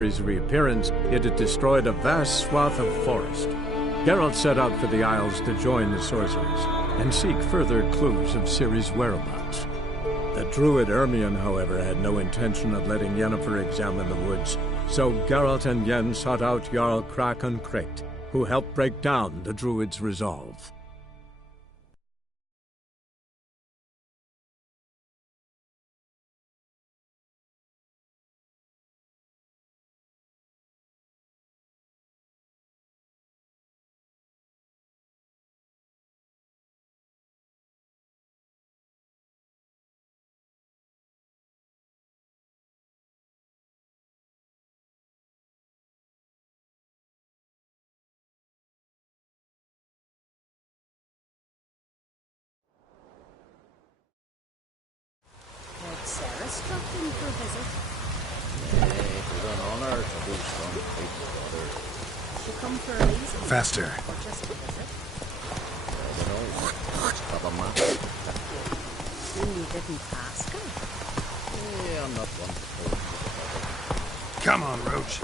His reappearance, it had destroyed a vast swath of forest. Geralt set out for the Isles to join the sorcerers and seek further clues of Ciri's whereabouts. The druid Ermion, however, had no intention of letting Yennefer examine the woods, so Geralt and Yen sought out Jarl Krakon Kricht, who helped break down the druid's resolve. Dropped in for a visit. It was an honor to do some people brother. She come for a reason. Faster. Or just a visit. I don't know. Stop a man. You didn't ask her. Yeah, I'm not one to Come on, Roach.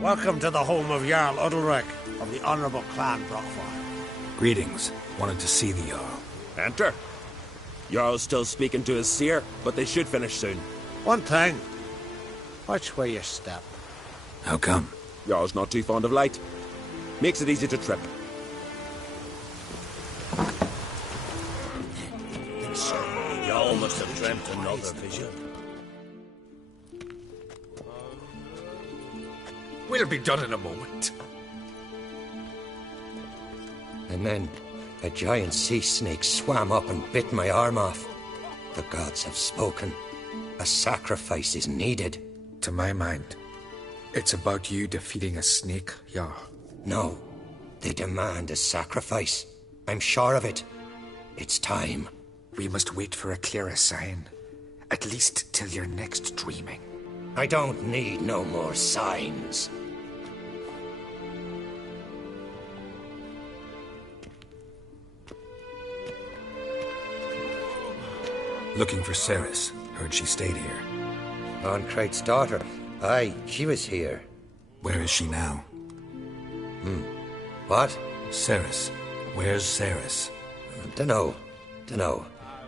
Welcome to the home of Jarl Udalric of the Honourable Clan Brockfire. Greetings. Wanted to see the Jarl. Enter. Jarl's still speaking to his seer, but they should finish soon. One thing. Which way you step? How come? Jarl's not too fond of light. Makes it easy to trip. Jarl must have dreamt another vision. We'll be done in a moment. And then a giant sea snake swam up and bit my arm off. The gods have spoken. A sacrifice is needed. To my mind, it's about you defeating a snake, Jarl. No, they demand a sacrifice. I'm sure of it. It's time. We must wait for a clearer sign. At least till your next dreaming. I don't need no more signs. Looking for Ceres. Heard she stayed here. Onkrate's daughter. Aye, she was here. Where is she now? What? Ceres. Where's Ceres? Dunno.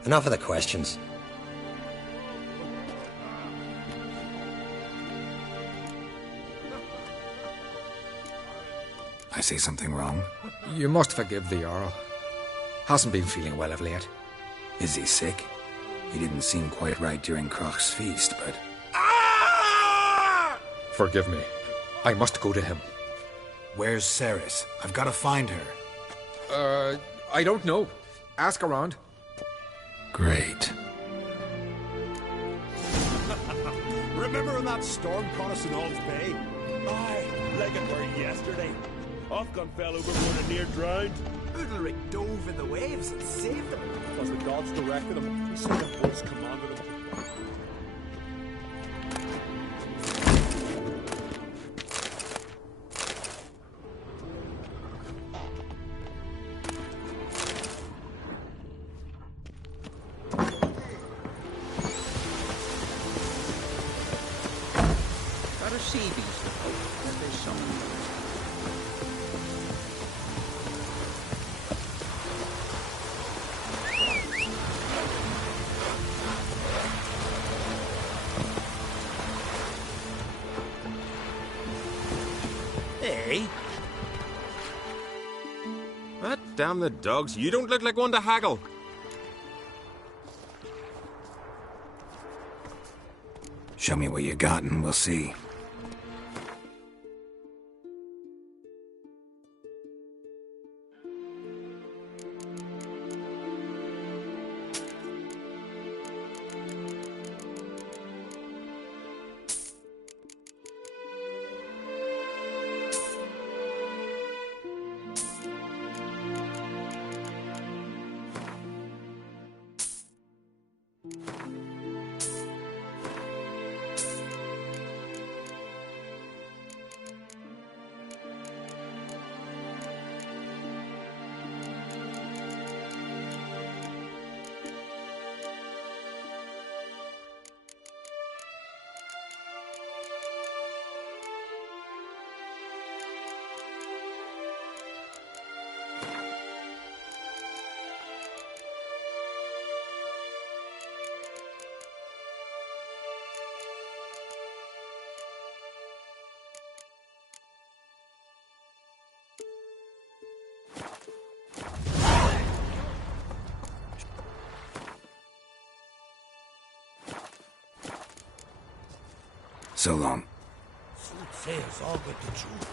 Enough of the questions. I say something wrong? You must forgive the Jarl. Hasn't been feeling well of late. Is he sick? He didn't seem quite right during Croc's feast, but... Forgive me. I must go to him. Where's Ceres? I've got to find her. I don't know. Ask around. Great. Remember when that storm caught us in All's Bay? Aye, like it were yesterday. Ofcon fell overboard and near drowned. Udalric dove in the waves and saved them. Because the gods directed him. He said the voice commanded him. Gotta see these folk as they summon. Hey? Damn the dogs, you don't look like one to haggle. Show me what you got and we'll see. So long. Soothsayers all get the truth.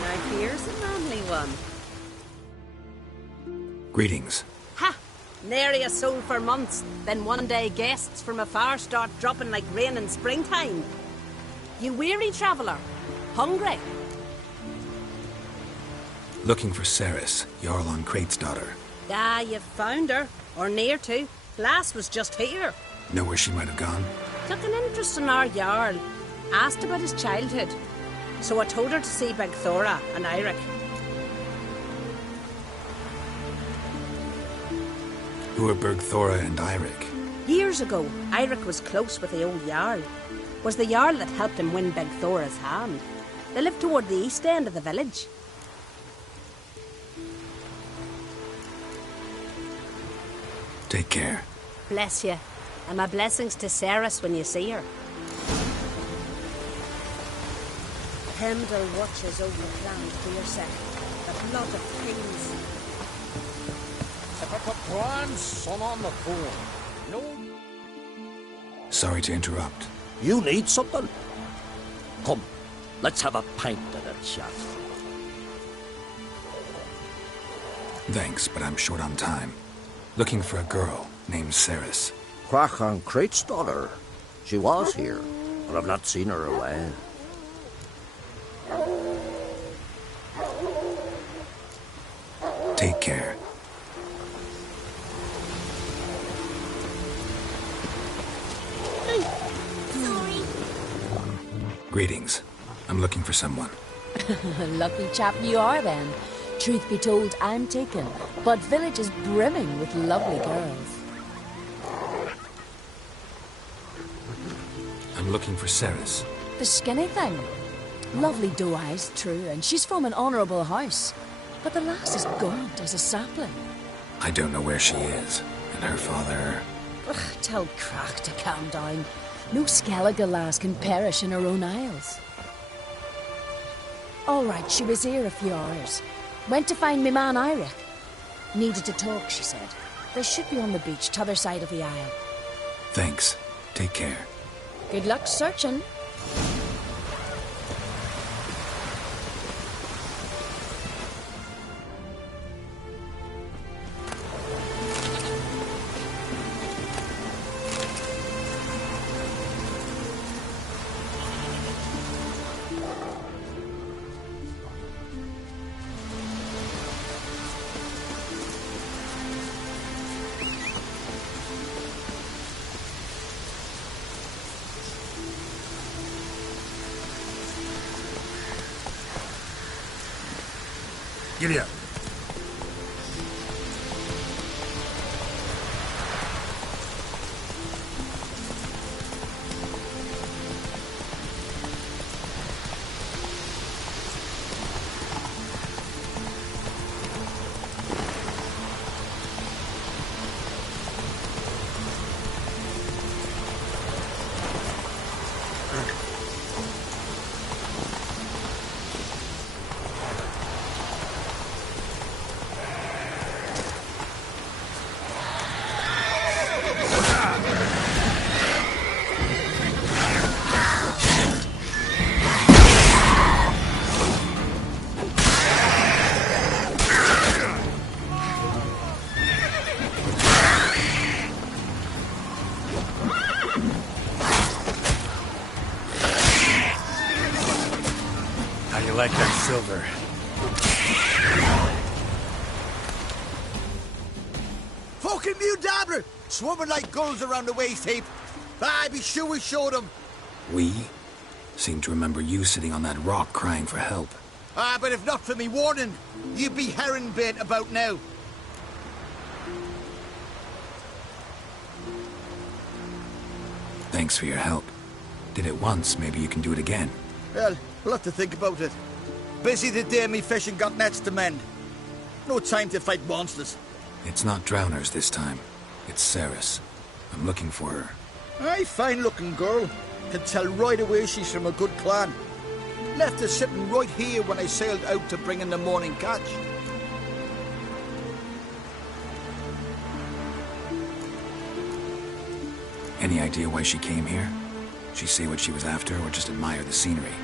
Now here's a manly one. Greetings. Ha! Nary a soul for months. Then one day guests from afar start dropping like rain in springtime. You weary traveller? Hungry? Looking for Ceres, Jarl on Crate's daughter. Ah, you've found her. Or near to. Lass was just here. Know where she might have gone? Took an interest in our Jarl. Asked about his childhood. So I told her to see Big Thora and Eirik. Who are Bergthora and Eirik? Years ago, Eirik was close with the old Jarl. Was the Jarl that helped him win Big Thora's hand. They lived toward the east end of the village. Take care. Bless you. And my blessings to Ceres when you see her. Heimdall watches over the clan fierce, the blood of kings. If I could plan son on the phone, no. Sorry to interrupt. You need something? Come, let's have a pint and a chat. Thanks, but I'm short on time. Looking for a girl named Ceres. Crach on Crate's daughter. She was here, but I've not seen her away. Take care. Greetings. I'm looking for someone. Lucky chap you are then. Truth be told, I'm taken, but village is brimming with lovely girls. I'm looking for Ceres. The skinny thing. Lovely doe eyes, true, and she's from an honourable house. But the lass is gaunt as a sapling. I don't know where she is, and her father... Ugh, tell Crach to calm down. No Skellige lass can perish in her own isles. All right, she was here a few hours. Went to find me man Eirik. Needed to talk, she said. They should be on the beach, t'other side of the isle. Thanks. Take care. Good luck searching. Giddy up. You like that silver? Fucking mute dabbler! Swimming like gulls around the waist heap. I be sure we showed him. We? Seem to remember you sitting on that rock crying for help. But if not for me warning, you'd be herring bait about now. Thanks for your help. Did it once, maybe you can do it again. Well, we'll have to think about it. Busy the day me fishing got nets to mend. No time to fight monsters. It's not drowners this time. It's Ceres. I'm looking for her. Aye, fine-looking girl. Can tell right away she's from a good clan. Left her sitting right here when I sailed out to bring in the morning catch. Any idea why she came here? She say what she was after, or just admire the scenery?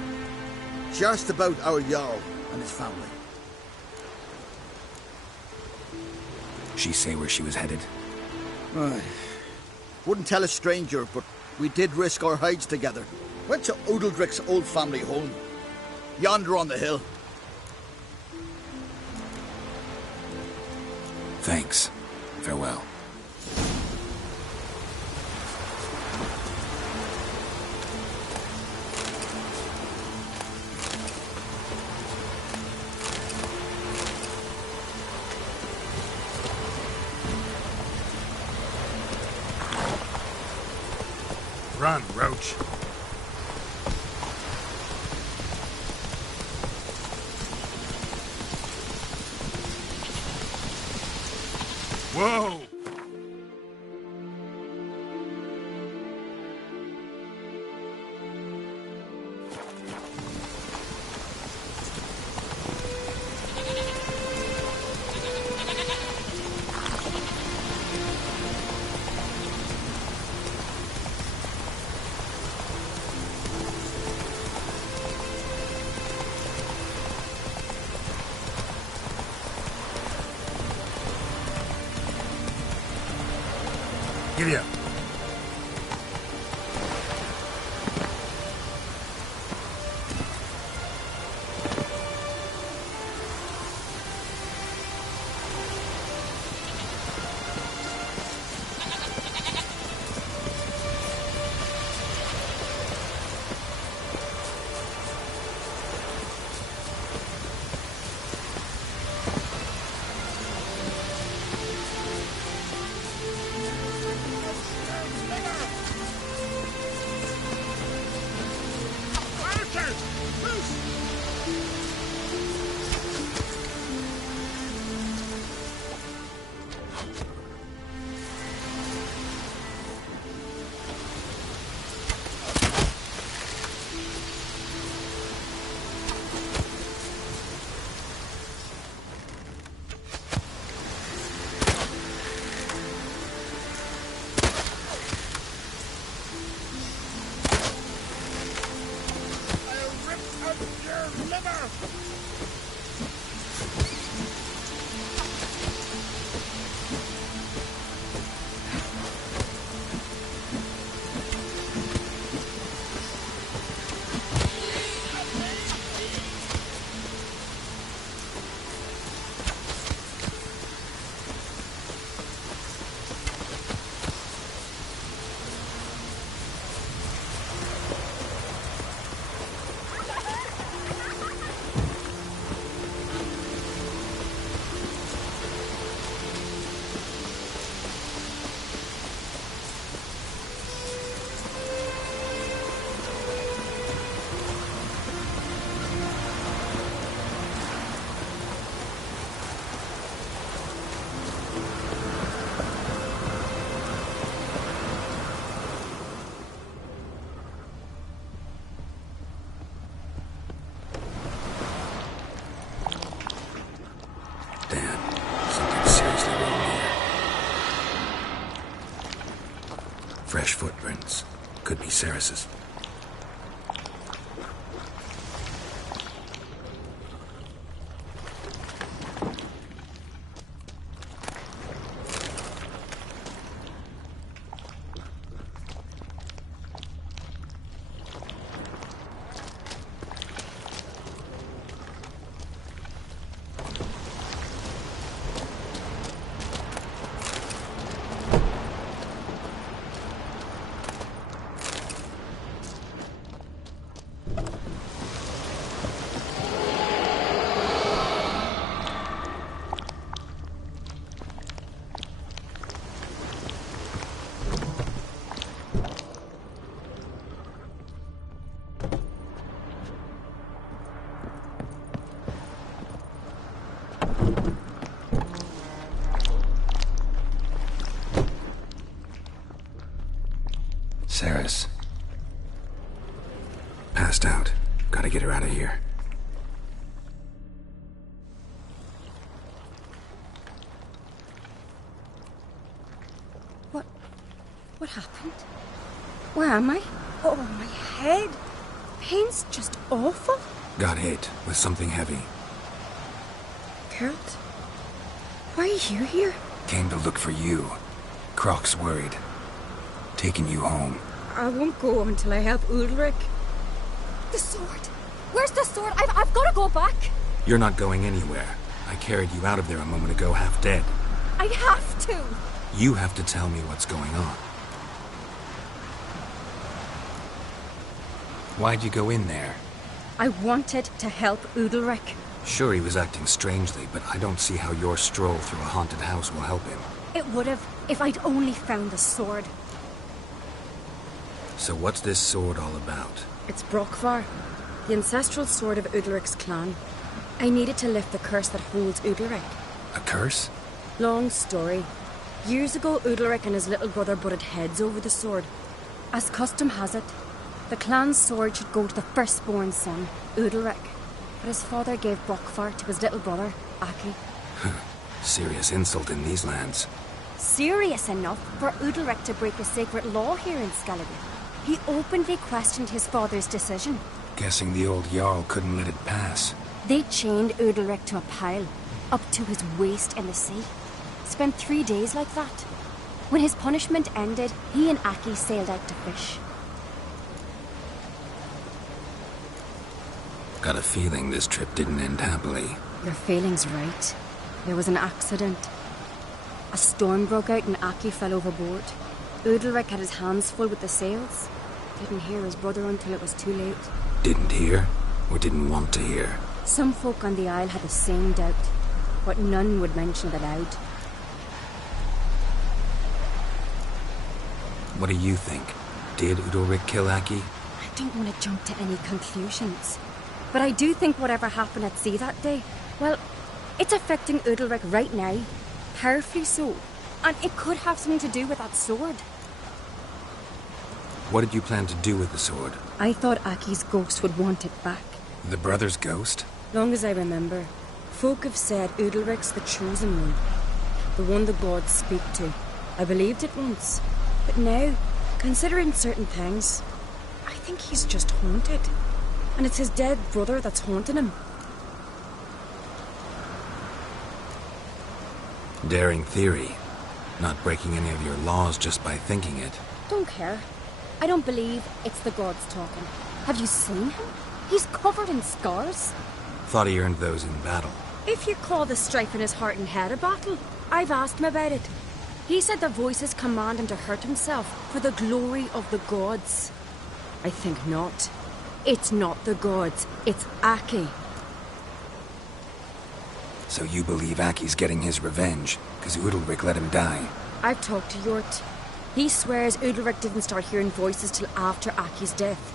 She asked about our Jarl and his family. She say where she was headed? Wouldn't tell a stranger, but we did risk our hides together. Went to Odeldrick's old family home. Yonder on the hill. Thanks. Farewell. Run, Roach. Whoa! Giddy up. Fresh footprints. Could be Ceres's. passed out. Gotta get her out of here. What happened? Where am I? Oh, my head. Pain's just awful. Got hit with something heavy. Geralt? Why are you here? Came to look for you. Croc's worried. Taking you home. I won't go until I help Ulrich. The sword. Where's the sword? I've got to go back. You're not going anywhere. I carried you out of there a moment ago, half dead. I have to. You have to tell me what's going on. Why'd you go in there? I wanted to help Ulrich. Sure, he was acting strangely, but I don't see how your stroll through a haunted house will help him. It would have, if I'd only found the sword. So what's this sword all about? It's Brokvar, the ancestral sword of Udalric's clan. I needed to lift the curse that holds Udalric. A curse? Long story. Years ago, Udalric and his little brother butted heads over the sword. As custom has it, the clan's sword should go to the firstborn son, Udalric. But his father gave Brokvar to his little brother, Aki. Serious insult in these lands. Serious enough for Udalric to break a sacred law here in Skellige. He openly questioned his father's decision. Guessing the old Jarl couldn't let it pass. They chained Udalric to a pile, up to his waist in the sea. Spent 3 days like that. When his punishment ended, he and Aki sailed out to fish. Got a feeling this trip didn't end happily. Your feeling's right. There was an accident. A storm broke out and Aki fell overboard. Udalric had his hands full with the sails. Didn't hear his brother until it was too late. Didn't hear? Or didn't want to hear? Some folk on the isle had the same doubt, but none would mention it aloud. What do you think? Did Udalric kill Aki? I don't want to jump to any conclusions. But I do think whatever happened at sea that day, well, it's affecting Udalric right now. Powerfully so. And it could have something to do with that sword. What did you plan to do with the sword? I thought Aki's ghost would want it back. The brother's ghost? Long as I remember, folk have said Udalric's the chosen one. The one the gods speak to. I believed it once. But now, considering certain things, I think he's just haunted. And it's his dead brother that's haunting him. Daring theory. Not breaking any of your laws just by thinking it. Don't care. I don't believe it's the gods talking. Have you seen him? He's covered in scars. Thought he earned those in battle. If you call the strife in his heart and head a battle, I've asked him about it. He said the voices command him to hurt himself for the glory of the gods. I think not. It's not the gods, it's Aki. So you believe Aki's getting his revenge, because Udalric let him die? I've talked to Yort. He swears Udalric didn't start hearing voices till after Aki's death.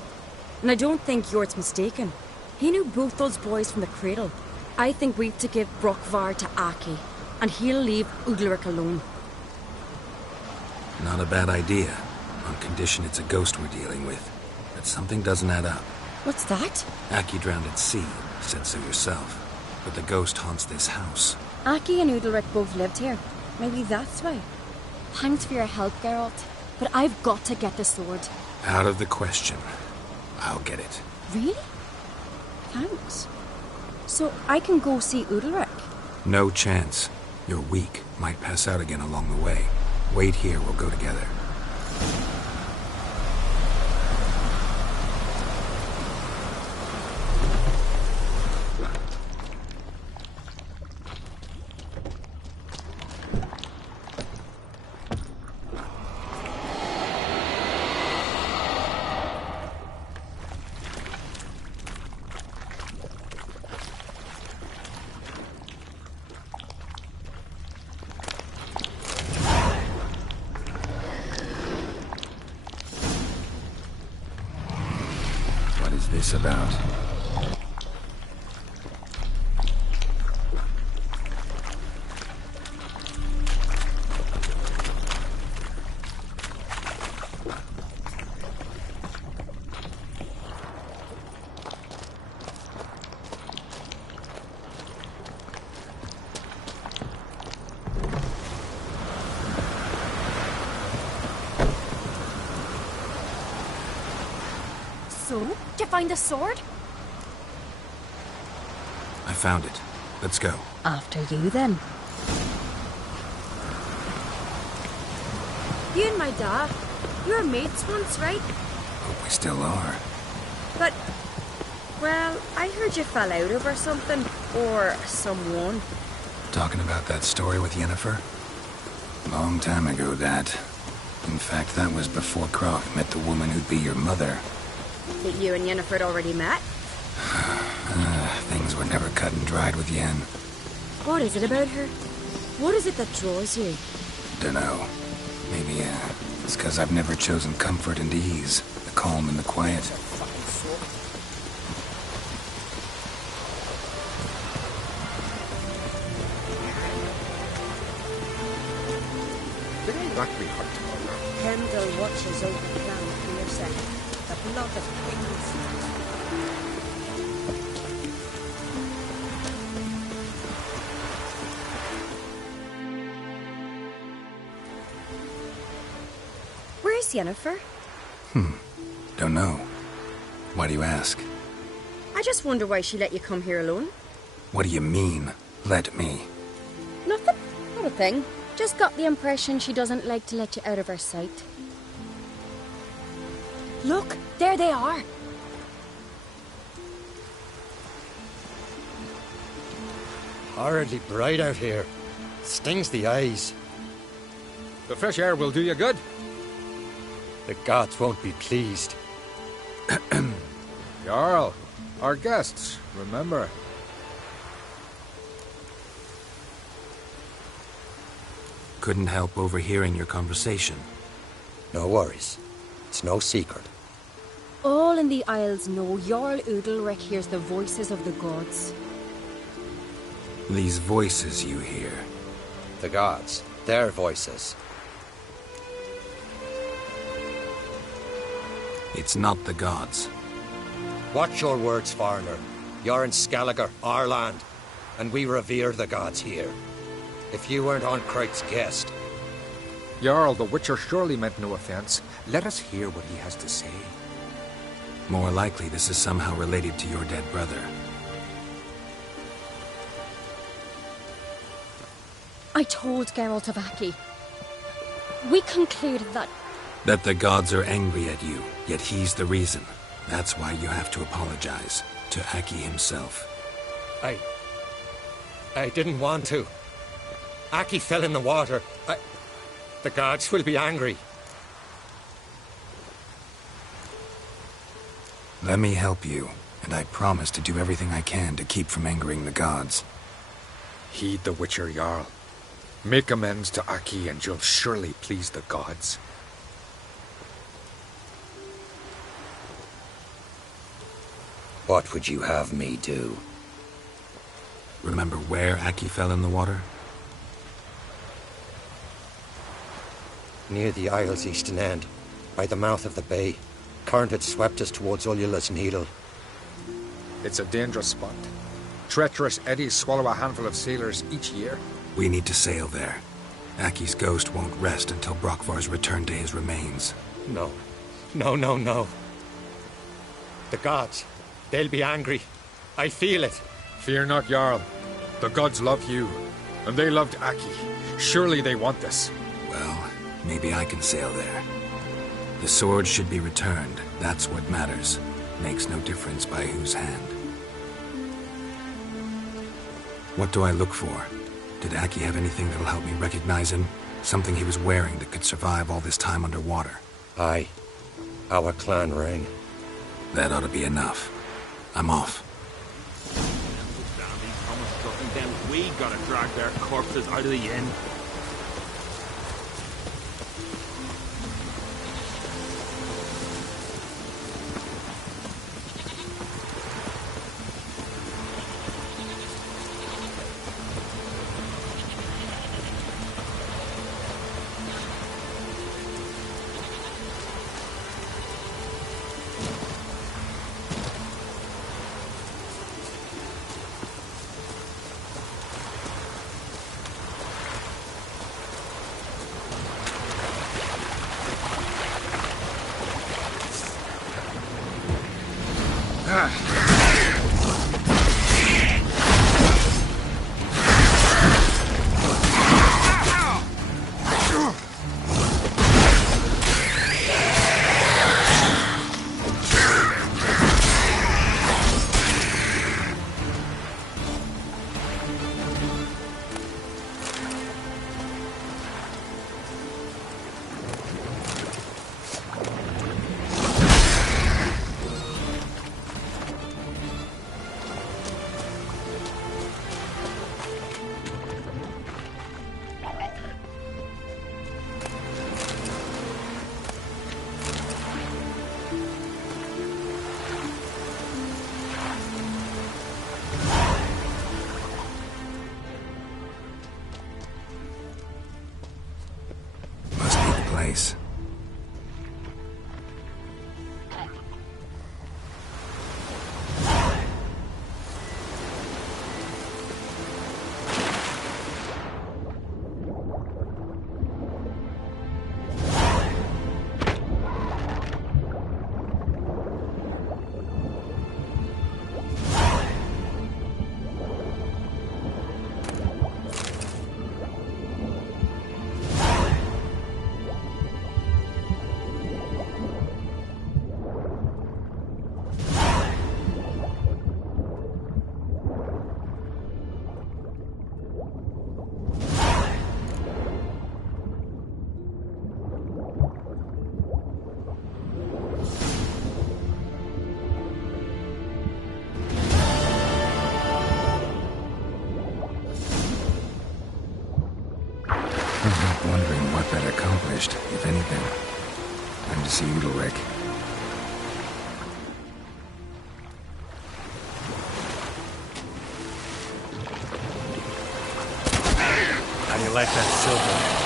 And I don't think Yort's mistaken. He knew both those boys from the cradle. I think we've to give Brokvar to Aki, and he'll leave Udalric alone. Not a bad idea, on condition it's a ghost we're dealing with. But something doesn't add up. What's that? Aki drowned at sea, said so yourself. But the ghost haunts this house. Aki and Udalric both lived here. Maybe that's why. Thanks for your help, Geralt. But I've got to get the sword. Out of the question. I'll get it. Really? Thanks. So I can go see Udalric? No chance. You're weak. Might pass out again along the way. Wait here, we'll go together. About. So, did you find the sword? I found it. Let's go. After you, then. You and my dad, you were mates once, right? Hope we still are. But, well, I heard you fell out over something. Or someone. Talking about that story with Yennefer? Long time ago, Dad. In fact, that was before Croc met the woman who'd be your mother. That you and Yennefer had already met? Things were never cut and dried with Yen. What is it about her? What is it that draws you? Dunno. Maybe, it's 'cause I've never chosen comfort and ease. The calm and the quiet. Kendall watches over Clan Clearset, the blood of kings. Where's Yennefer? Don't know. Why do you ask? I just wonder why she let you come here alone. What do you mean, let me? Nothing. Not a thing. Just got the impression she doesn't like to let you out of her sight. Look, there they are. Horridly bright out here. Stings the eyes. The fresh air will do you good. The gods won't be pleased. Jarl, our guests, remember. Couldn't help overhearing your conversation. No worries. It's no secret. All in the Isles know Jarl Udalric hears the voices of the gods. These voices you hear. The gods. Their voices. It's not the gods. Watch your words, foreigner. You're in Skelliger, our land, and we revere the gods here. If you weren't on Kright's guest... Jarl, the Witcher surely meant no offense. Let us hear what he has to say. More likely this is somehow related to your dead brother. I told Geralt of Aki. We concluded that... That the gods are angry at you, yet he's the reason. That's why you have to apologize. To Aki himself. I didn't want to. Aki fell in the water. The gods will be angry. Let me help you, and I promise to do everything I can to keep from angering the gods. Heed the Witcher, Jarl. Make amends to Aki and you'll surely please the gods. What would you have me do? Remember where Aki fell in the water? Near the Isle's eastern end, by the mouth of the bay. Current had swept us towards Ullula's Needle. It's a dangerous spot. Treacherous eddies swallow a handful of sailors each year. We need to sail there. Aki's ghost won't rest until Brokvar's returned to his remains. No. No. The gods, they'll be angry. I feel it. Fear not, Jarl. The gods love you, and they loved Aki. Surely they want this. Well, maybe I can sail there. The sword should be returned. That's what matters. Makes no difference by whose hand. What do I look for? Did Aki have anything that'll help me recognize him? Something he was wearing that could survive all this time underwater? Aye. Our clan ring. That ought to be enough. I'm off. Then we gotta drag their corpses out of the inn. Place. Wondering what that accomplished, if anything. Time to see Udalric. How do you like that silver?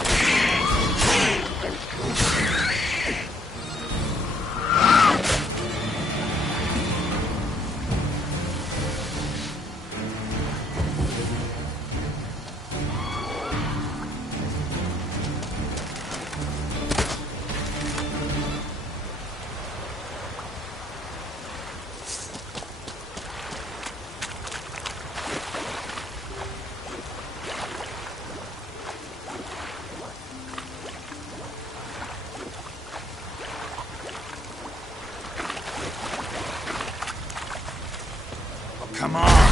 Come on!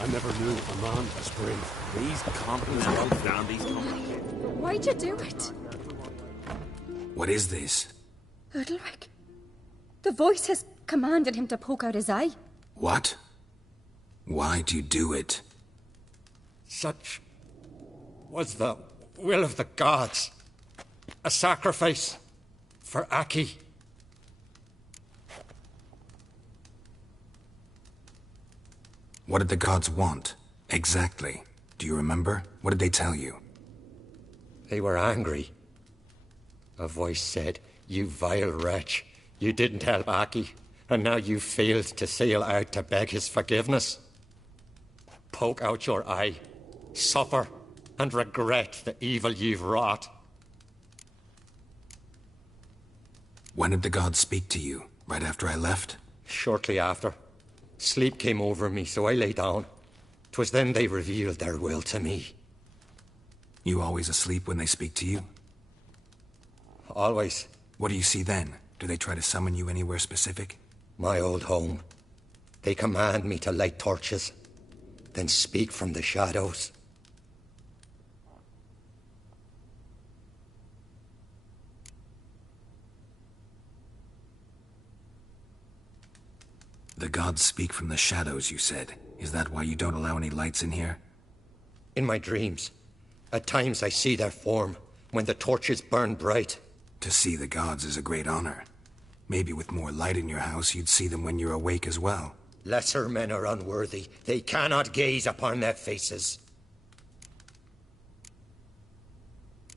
I never knew a man was brave. These companies are all down these companies. Why'd you do it? What is this? Udalric. The voice has commanded him to poke out his eye. What? Why'd you do it? Such was the will of the gods. A sacrifice for Aki. What did the gods want? Exactly. Do you remember? What did they tell you? They were angry. A voice said, "You vile wretch. You didn't help Aki, and now you failed to sail out to beg his forgiveness. Poke out your eye, suffer, and regret the evil you've wrought." When did the gods speak to you? Right after I left? Shortly after. Sleep came over me, so I lay down. 'Twas then they revealed their will to me. You always asleep when they speak to you? Always. What do you see then? Do they try to summon you anywhere specific? My old home. They command me to light torches, then speak from the shadows. The gods speak from the shadows, you said. Is that why you don't allow any lights in here? In my dreams, at times I see their form, when the torches burn bright. To see the gods is a great honor. Maybe with more light in your house, you'd see them when you're awake as well. Lesser men are unworthy. They cannot gaze upon their faces.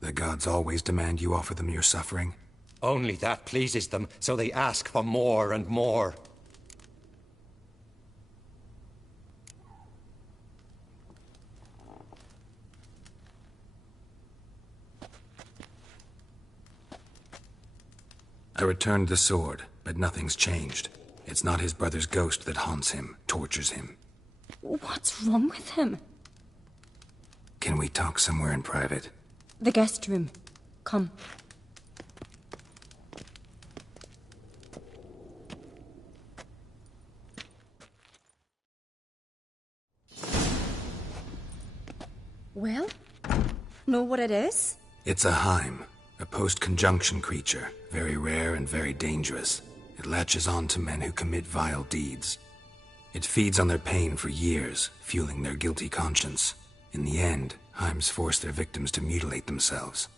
The gods always demand you offer them your suffering? Only that pleases them, so they ask for more and more. I returned the sword, but nothing's changed. It's not his brother's ghost that haunts him, tortures him. What's wrong with him? Can we talk somewhere in private? The guest room. Come. Well, know what it is? It's a Heim, a post-conjunction creature, very rare and very dangerous. It latches on to men who commit vile deeds. It feeds on their pain for years, fueling their guilty conscience. In the end, Heims force their victims to mutilate themselves.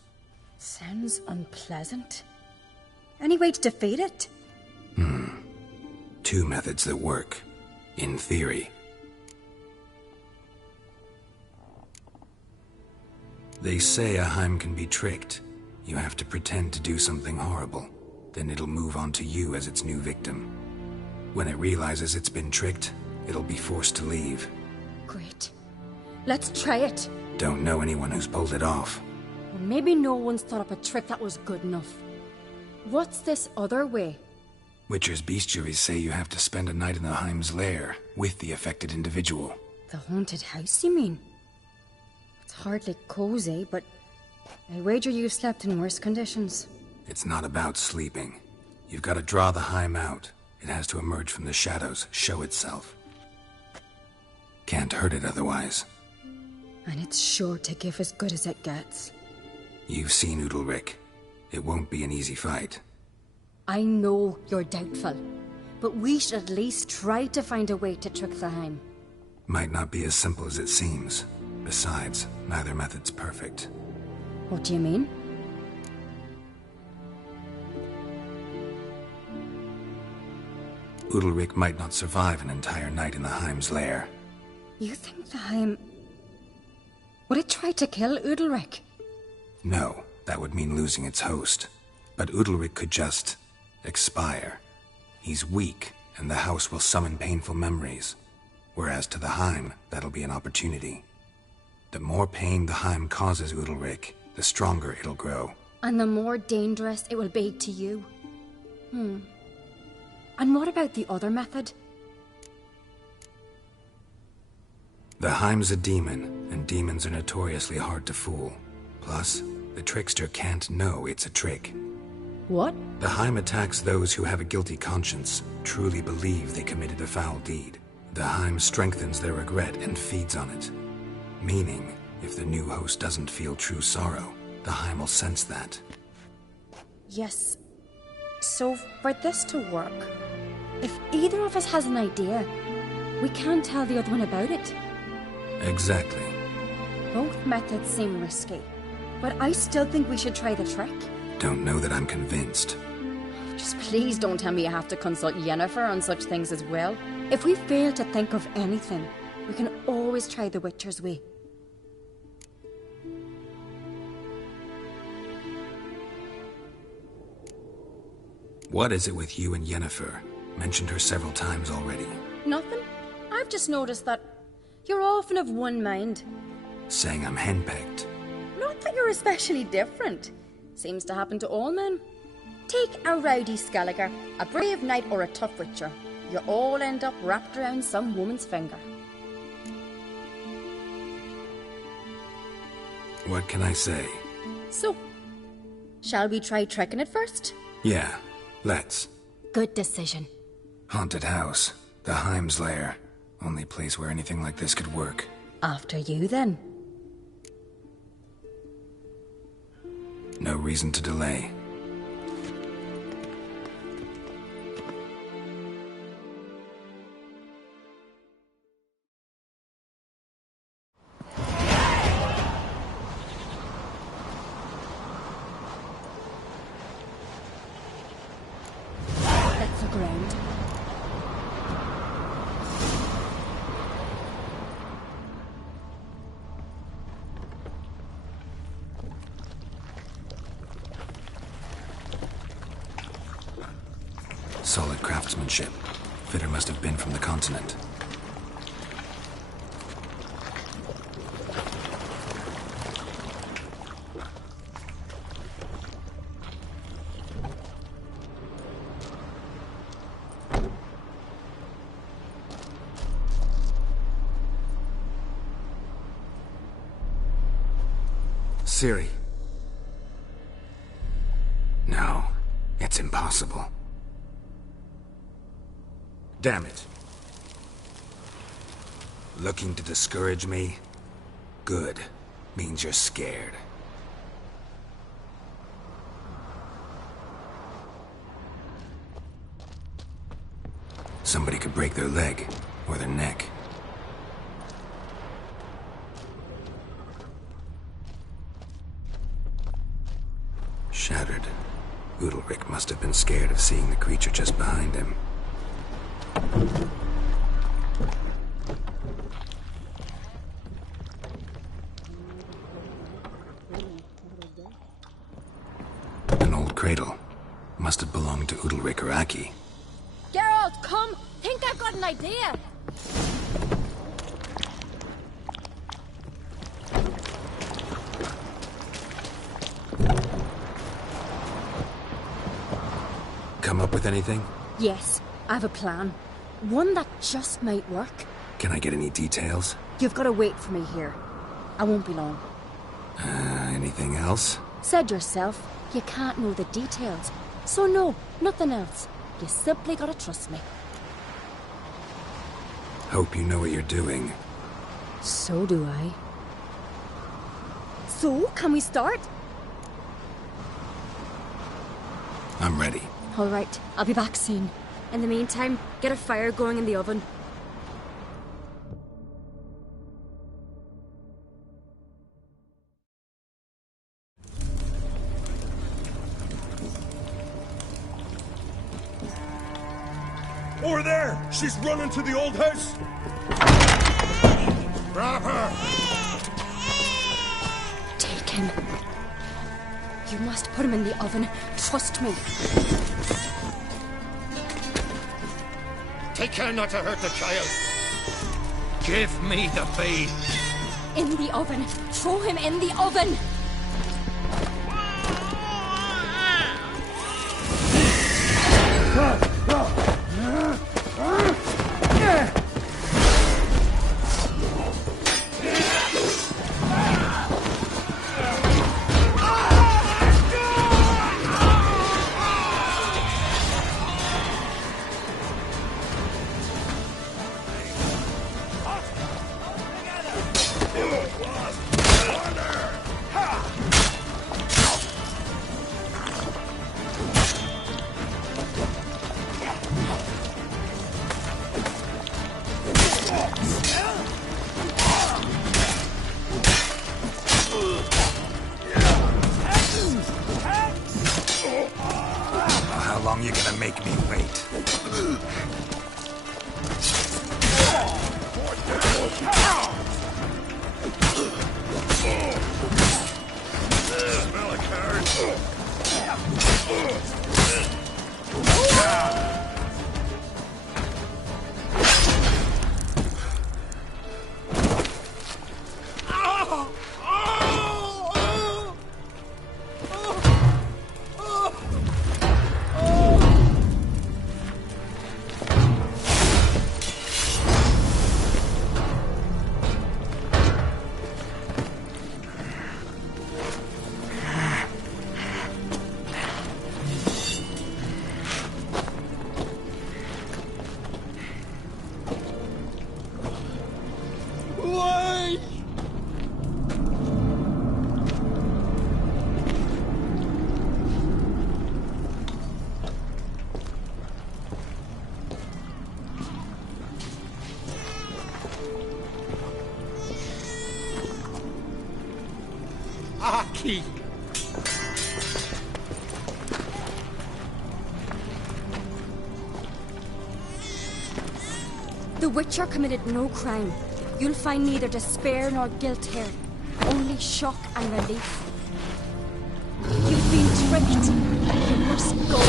Sounds unpleasant. Any way to defeat it? Two methods that work. In theory. They say a Heim can be tricked. You have to pretend to do something horrible. Then it'll move on to you as its new victim. When it realizes it's been tricked, it'll be forced to leave. Great. Let's try it. Don't know anyone who's pulled it off. Well, maybe no one's thought up a trick that was good enough. What's this other way? Witcher's bestiaries say you have to spend a night in the Heim's lair with the affected individual. The haunted house, you mean? It's hardly cozy, but I wager you've slept in worse conditions. It's not about sleeping. You've got to draw the Heim out. It has to emerge from the shadows, show itself. Can't hurt it otherwise. And it's sure to give as good as it gets. You've seen Udalric. It won't be an easy fight. I know you're doubtful, but we should at least try to find a way to trick the Heim. Might not be as simple as it seems. Besides, neither method's perfect. What do you mean? Udalric might not survive an entire night in the Heim's lair. You think the Heim... Would it try to kill Udalric? No, that would mean losing its host. But Udalric could just... expire. He's weak, and the house will summon painful memories. Whereas to the Heim, that'll be an opportunity. The more pain the Heim causes Udalric, the stronger it'll grow. And the more dangerous it will be to you. And what about the other method? The Heim's a demon, and demons are notoriously hard to fool. Plus, the trickster can't know it's a trick. What? The Heim attacks those who have a guilty conscience, truly believe they committed a foul deed. The Heim strengthens their regret and feeds on it. Meaning, if the new host doesn't feel true sorrow, the Heim will sense that. Yes. So, for this to work, if either of us has an idea, we can't tell the other one about it. Exactly. Both methods seem risky, but I still think we should try the trick. Don't know that I'm convinced. Just please don't tell me you have to consult Yennefer on such things as well. If we fail to think of anything, we can always try the Witcher's way. What is it with you and Yennefer? Mentioned her several times already. Nothing. I've just noticed that you're often of one mind. Saying I'm henpecked. Not that you're especially different. Seems to happen to all men. Take a rowdy Skelliger, a brave knight or a tough witcher. You all end up wrapped around some woman's finger. What can I say? So, shall we try tricking it first? Yeah, let's. Good decision. Haunted house. The Heim's lair. Only place where anything like this could work. After you, then. No reason to delay. That's the ground. of craftsmanship. Fitter must have been from the continent. Ciri. No, it's impossible. Damn it. Looking to discourage me? Good. Means you're scared. Somebody could break their leg, or their neck. Shattered. Udalric must have been scared of seeing the creature just behind him. An old cradle. Must have belonged to Udalric or Aki. Geralt, come! Think I've got an idea! Come up with anything? Yes, I have a plan. One that just might work. Can I get any details? You've got to wait for me here. I won't be long. Anything else? Said yourself, you can't know the details. So no, nothing else. You simply gotta trust me. Hope you know what you're doing. So do I. So, can we start? I'm ready. All right, I'll be back soon. In the meantime, get a fire going in the oven. Over there! She's running to the old house! Grab her! Take him. You must put him in the oven. Trust me. Take care not to hurt the child. Give me the babe. In the oven. Throw him in the oven. How long you gonna make me wait? Smell a card. Aki! The Witcher committed no crime. You'll find neither despair nor guilt here. Only shock and relief. You've been tricked. You must go.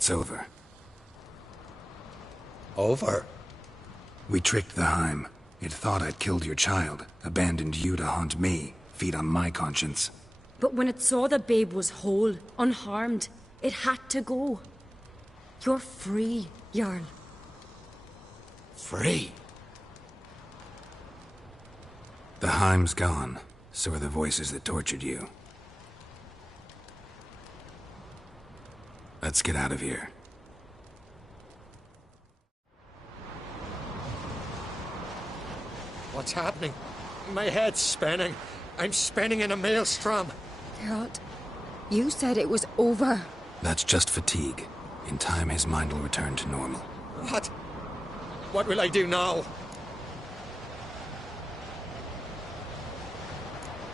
it's over. Over? We tricked the Heim. It thought I'd killed your child, abandoned you to haunt me, feed on my conscience. But when it saw the babe was whole, unharmed, it had to go. You're free, Jarl. Free? The Heim's gone, so are the voices that tortured you. Let's get out of here. What's happening? My head's spinning. I'm spinning in a maelstrom. Geralt, you said it was over. That's just fatigue. In time, his mind will return to normal. What? What will I do now?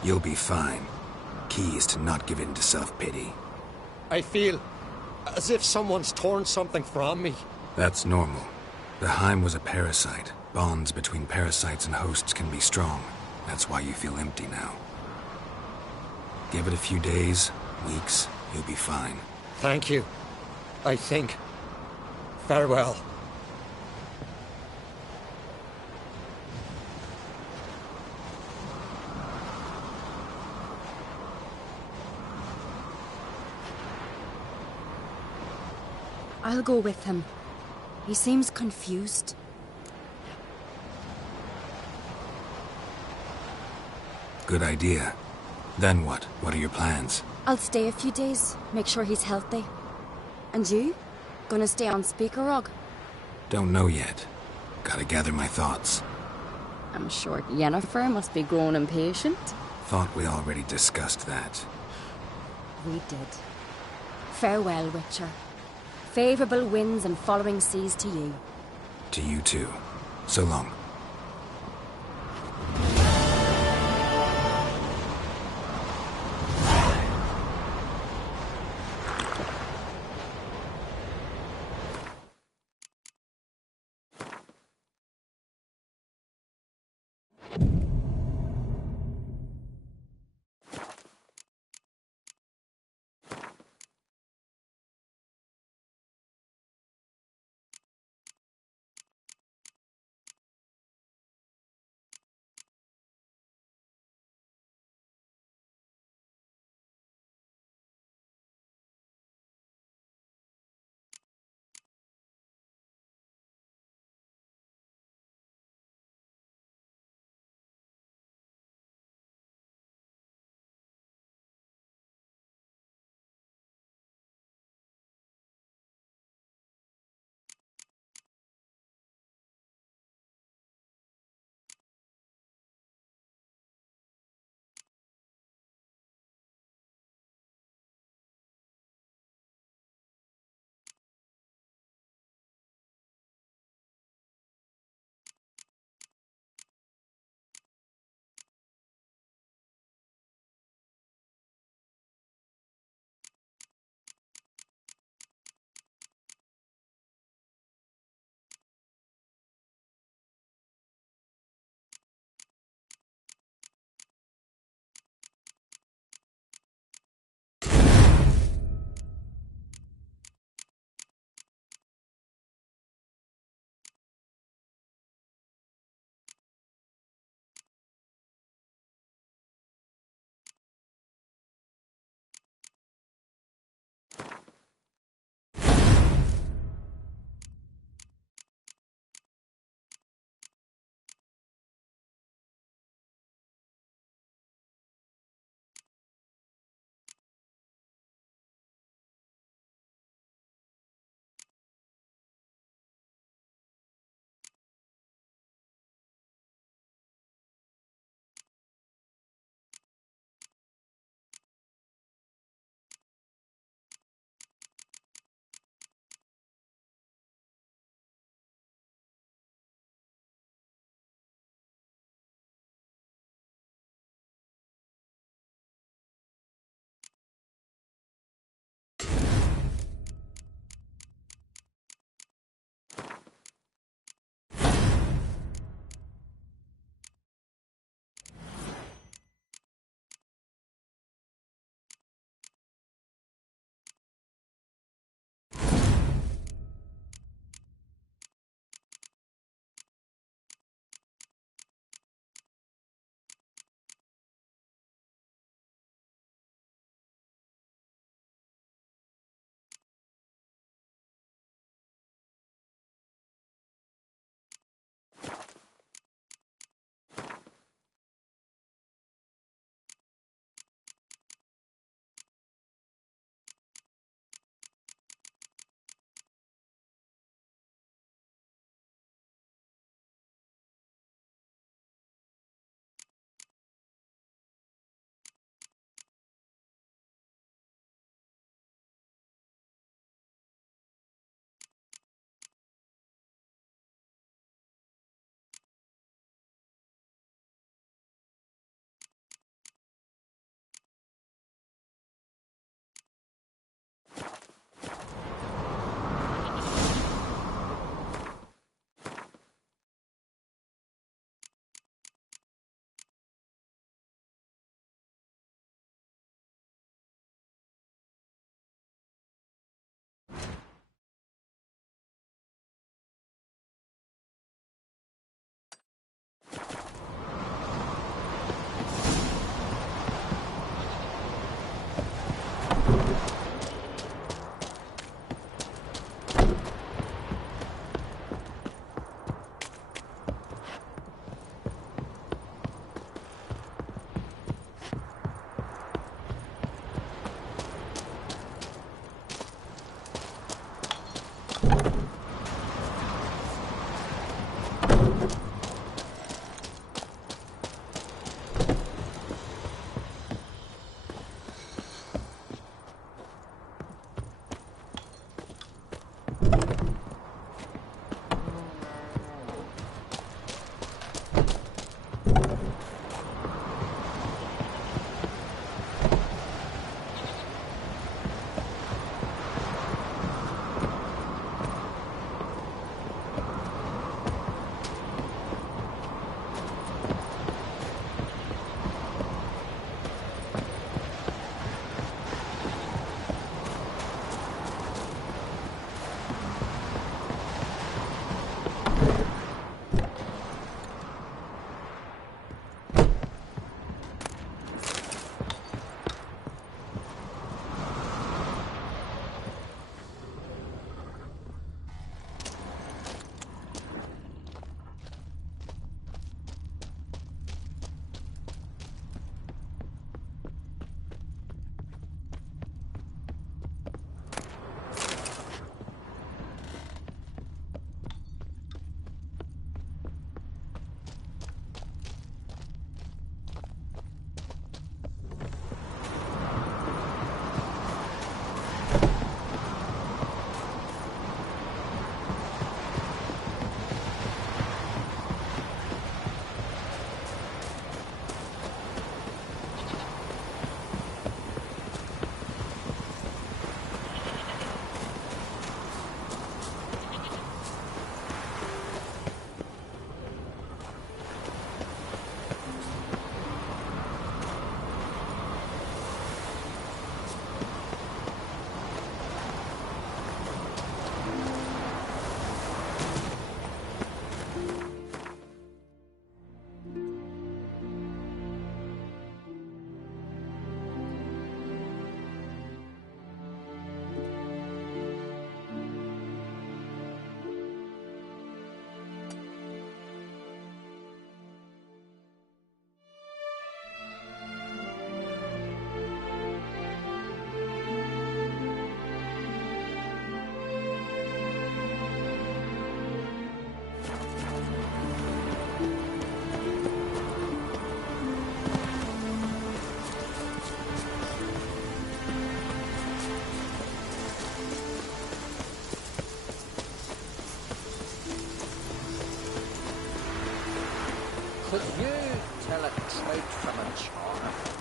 You'll be fine. Key is to not give in to self-pity. I feel as if someone's torn something from me. That's normal. The Heim was a parasite. Bonds between parasites and hosts can be strong. That's why you feel empty now. Give it a few days, weeks, you'll be fine. Thank you. I think. Farewell. I'll go with him. He seems confused. Good idea. Then what? What are your plans? I'll stay a few days, make sure he's healthy. And you? Gonna stay on Speaker Rog? Don't know yet. Gotta gather my thoughts. I'm sure Yennefer must be growing impatient. Thought we already discussed that. We did. Farewell, Witcher. Favourable winds and following seas to you. To you too. So long. Could you tell a trout from a char?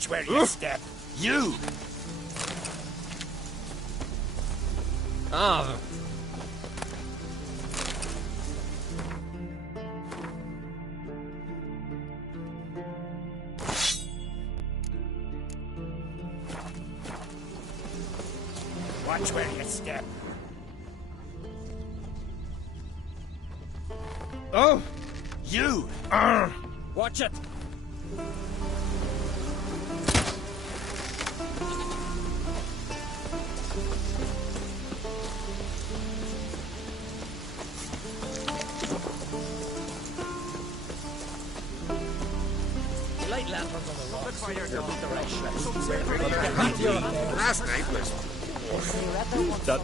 Watch where you step. You! Ah. Watch where you step. Oh! You! Watch it! Light lanterns on the rocks. Last night was... That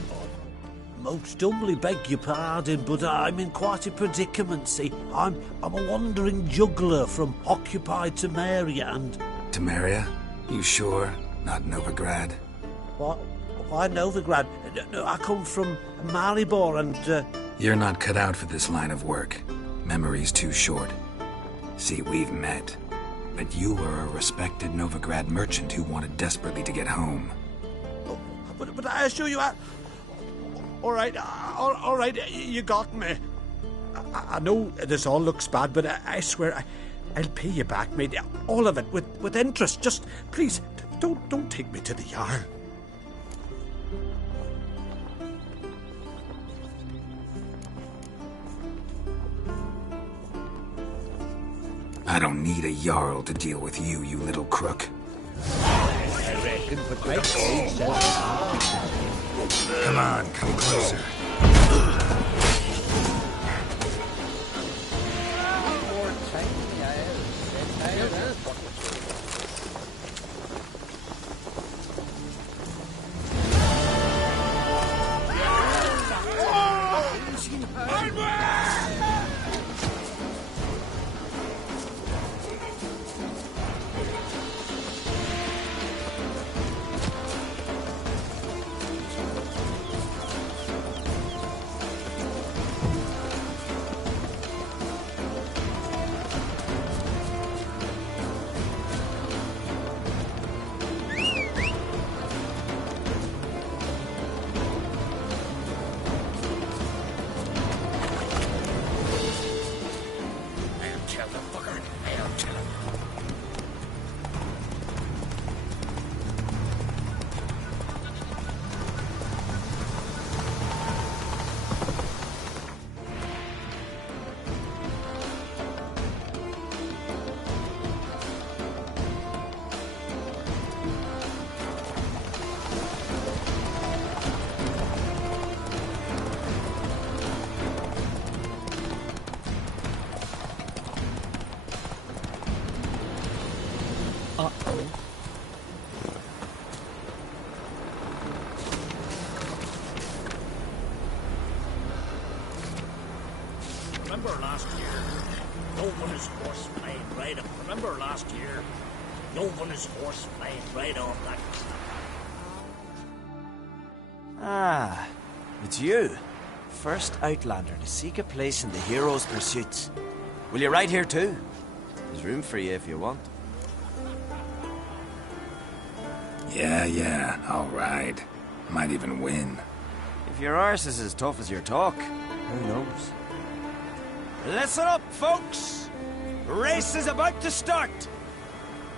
Most humbly beg your pardon, but I'm in quite a predicament, see. I'm a wandering juggler from occupied Temeria and... Temeria? You sure? Not Novigrad? What? Why Novigrad? No, I come from Maribor and... You're not cut out for this line of work. Memory's too short. See, we've met. But you were a respected Novigrad merchant who wanted desperately to get home. But I assure you, all right, you got me. I know this all looks bad, but I swear I'll pay you back, mate. All of it, with interest. Just, please, don't take me to the Jarl. I don't need a Jarl to deal with you, you little crook. Come on, come closer. Remember last year? Nova's horse played right up. Remember last year? Nova's horse played right off that. Ah, it's you. First Outlander to seek a place in the hero's pursuits. Will you ride here too? There's room for you if you want. Yeah, I'll ride. Might even win. If your arse is as tough as your talk, who knows? Listen up, folks! The race is about to start!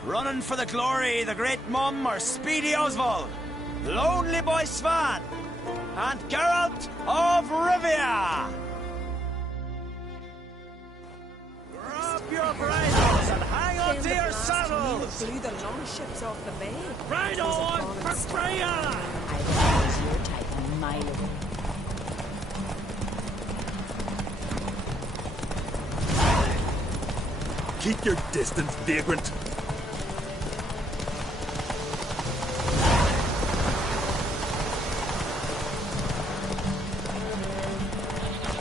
Running for the glory, the great Mum or Speedy Oswald, Lonely Boy Svan, and Geralt of Rivia! Grab your bridles and hang on to your saddles! Blew the longships off the bay. Ride on for Freya! I was your type a mile away. Keep your distance, vagrant.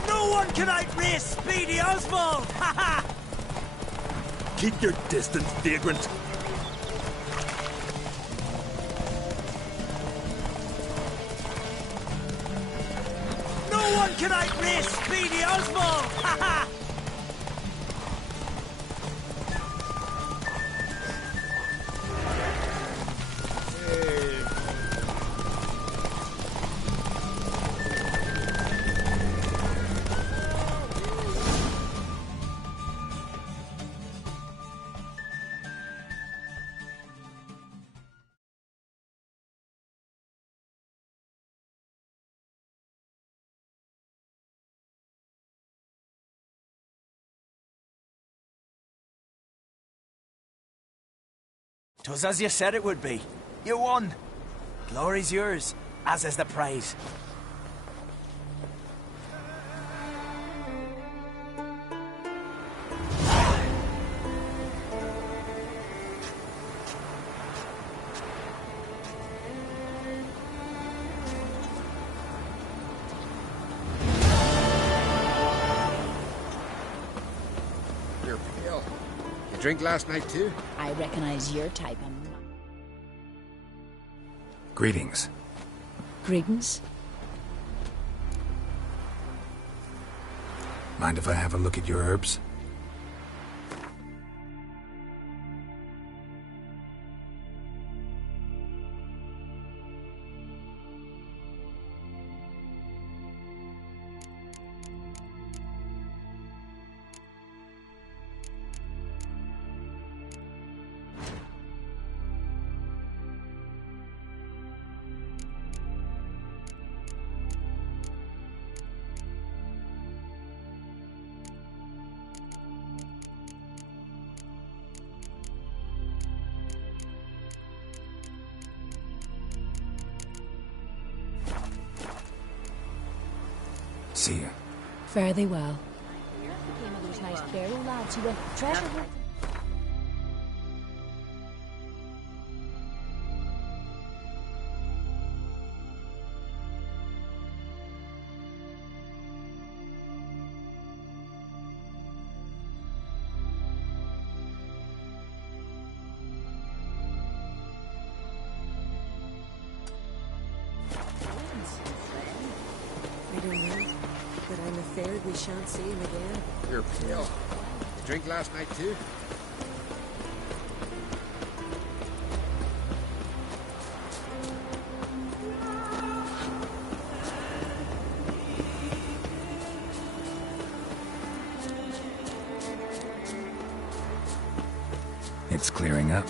No one can outrace Speedy Oswald! Ha ha! Keep your distance, vagrant. No one can outrace Speedy Oswald! Ha ha! 'Twas as you said it would be. You won. Glory's yours, as is the prize. You're pale. You drink last night too? I recognize your type. Greetings. Greetings. Mind if I have a look at your herbs? See you. Fare thee well. Became of those nice burial lads who went treasure hunting. I don't know, but I'm afraid we shan't see him again. You're pale. You drink last night too? It's clearing up.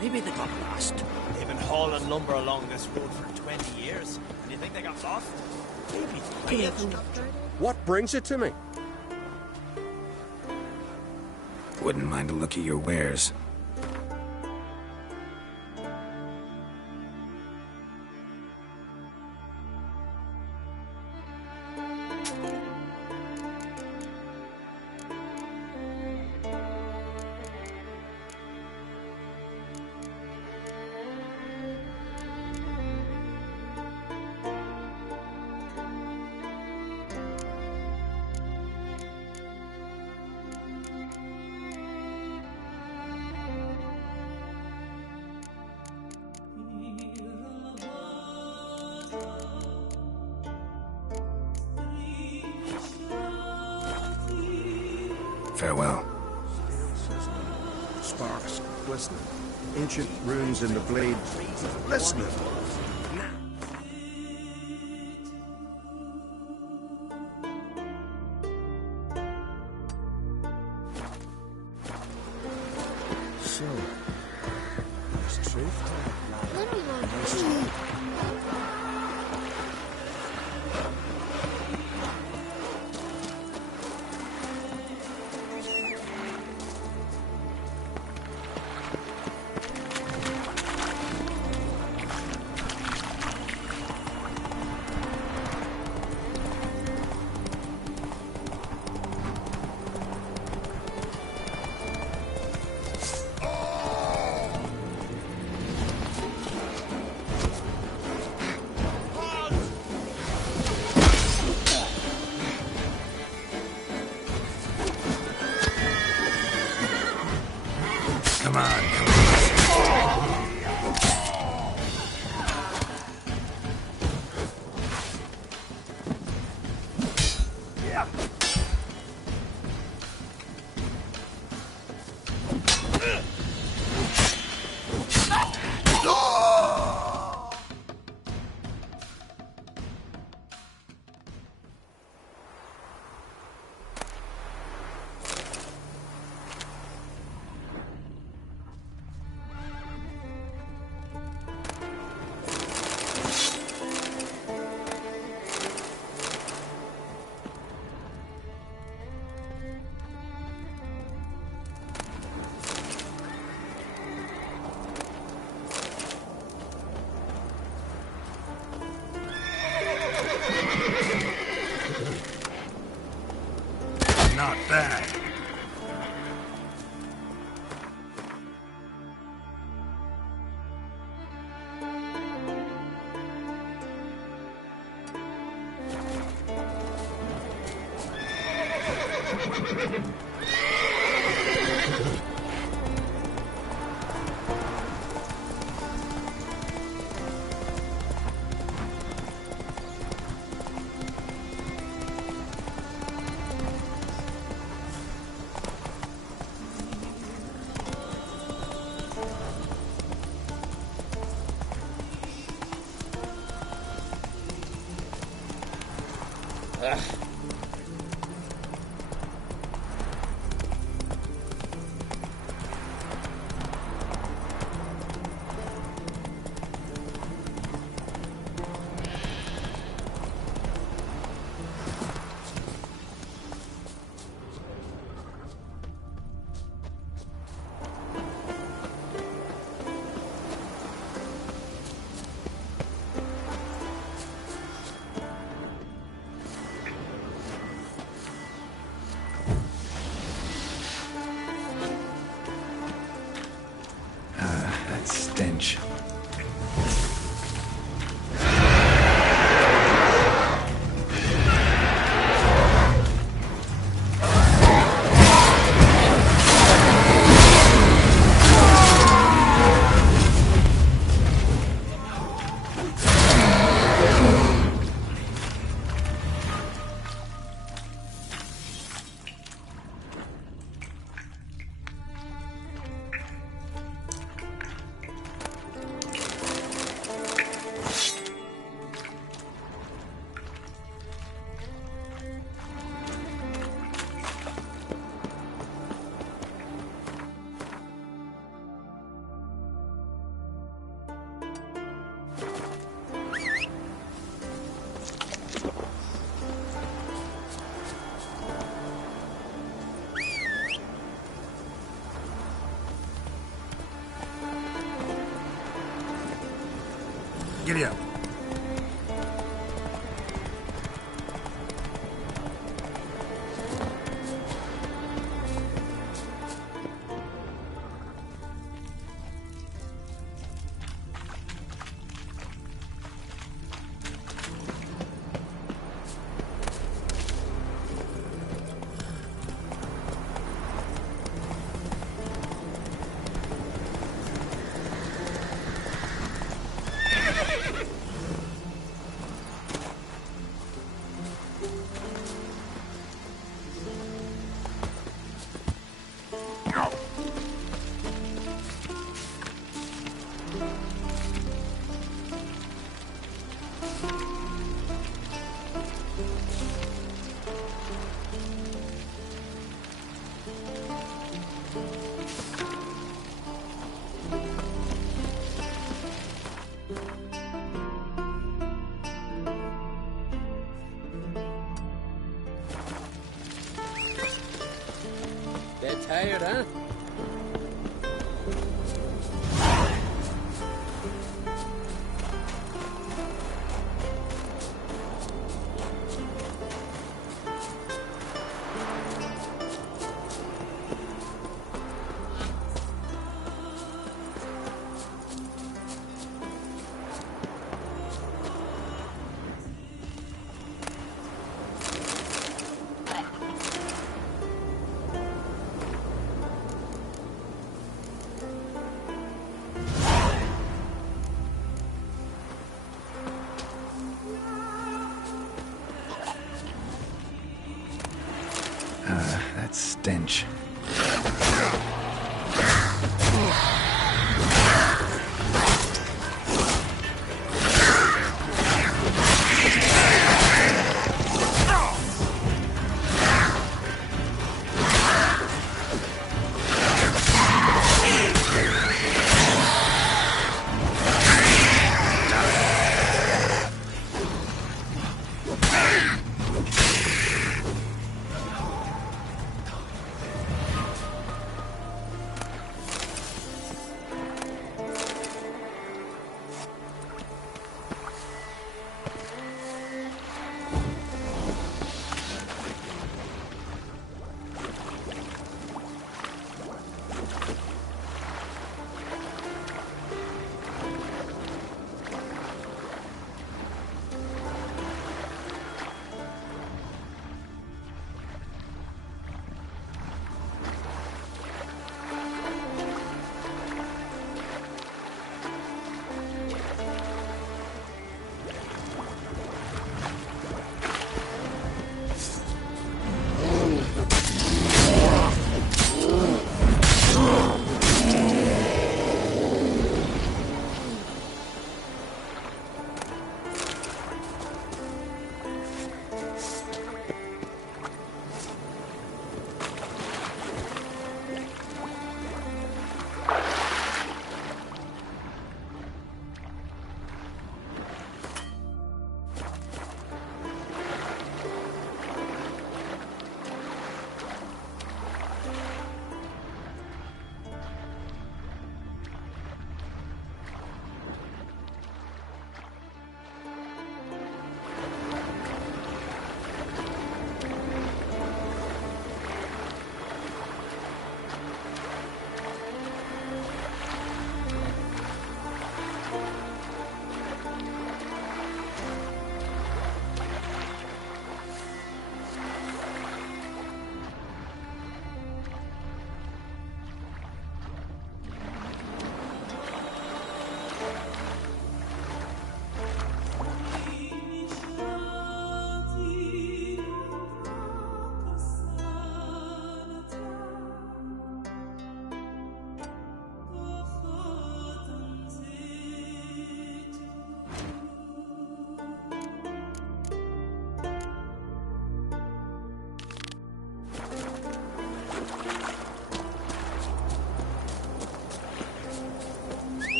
Maybe they got lost. They've been hauling lumber along this road for 20 years. And you think they got lost? Maybe. What brings it to me? Wouldn't mind a look at your wares. Farewell. Sparks glistening. Ancient runes in the blade. Listening. Come on, come on. Not bad. That stench. Giddy up. Bit tired, huh? That stench.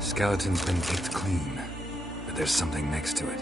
Skeleton's been kicked clean, but there's something next to it.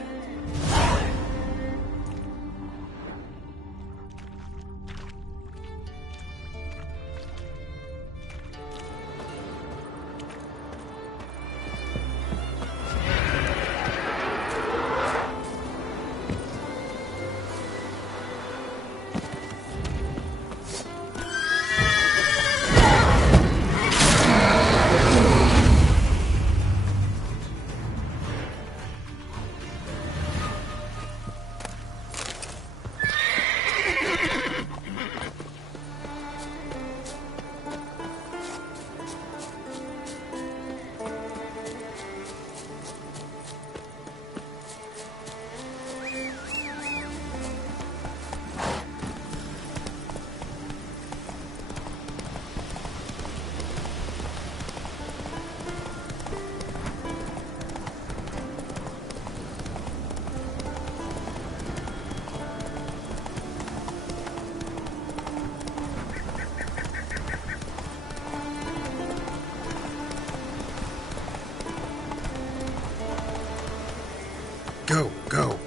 Go, go.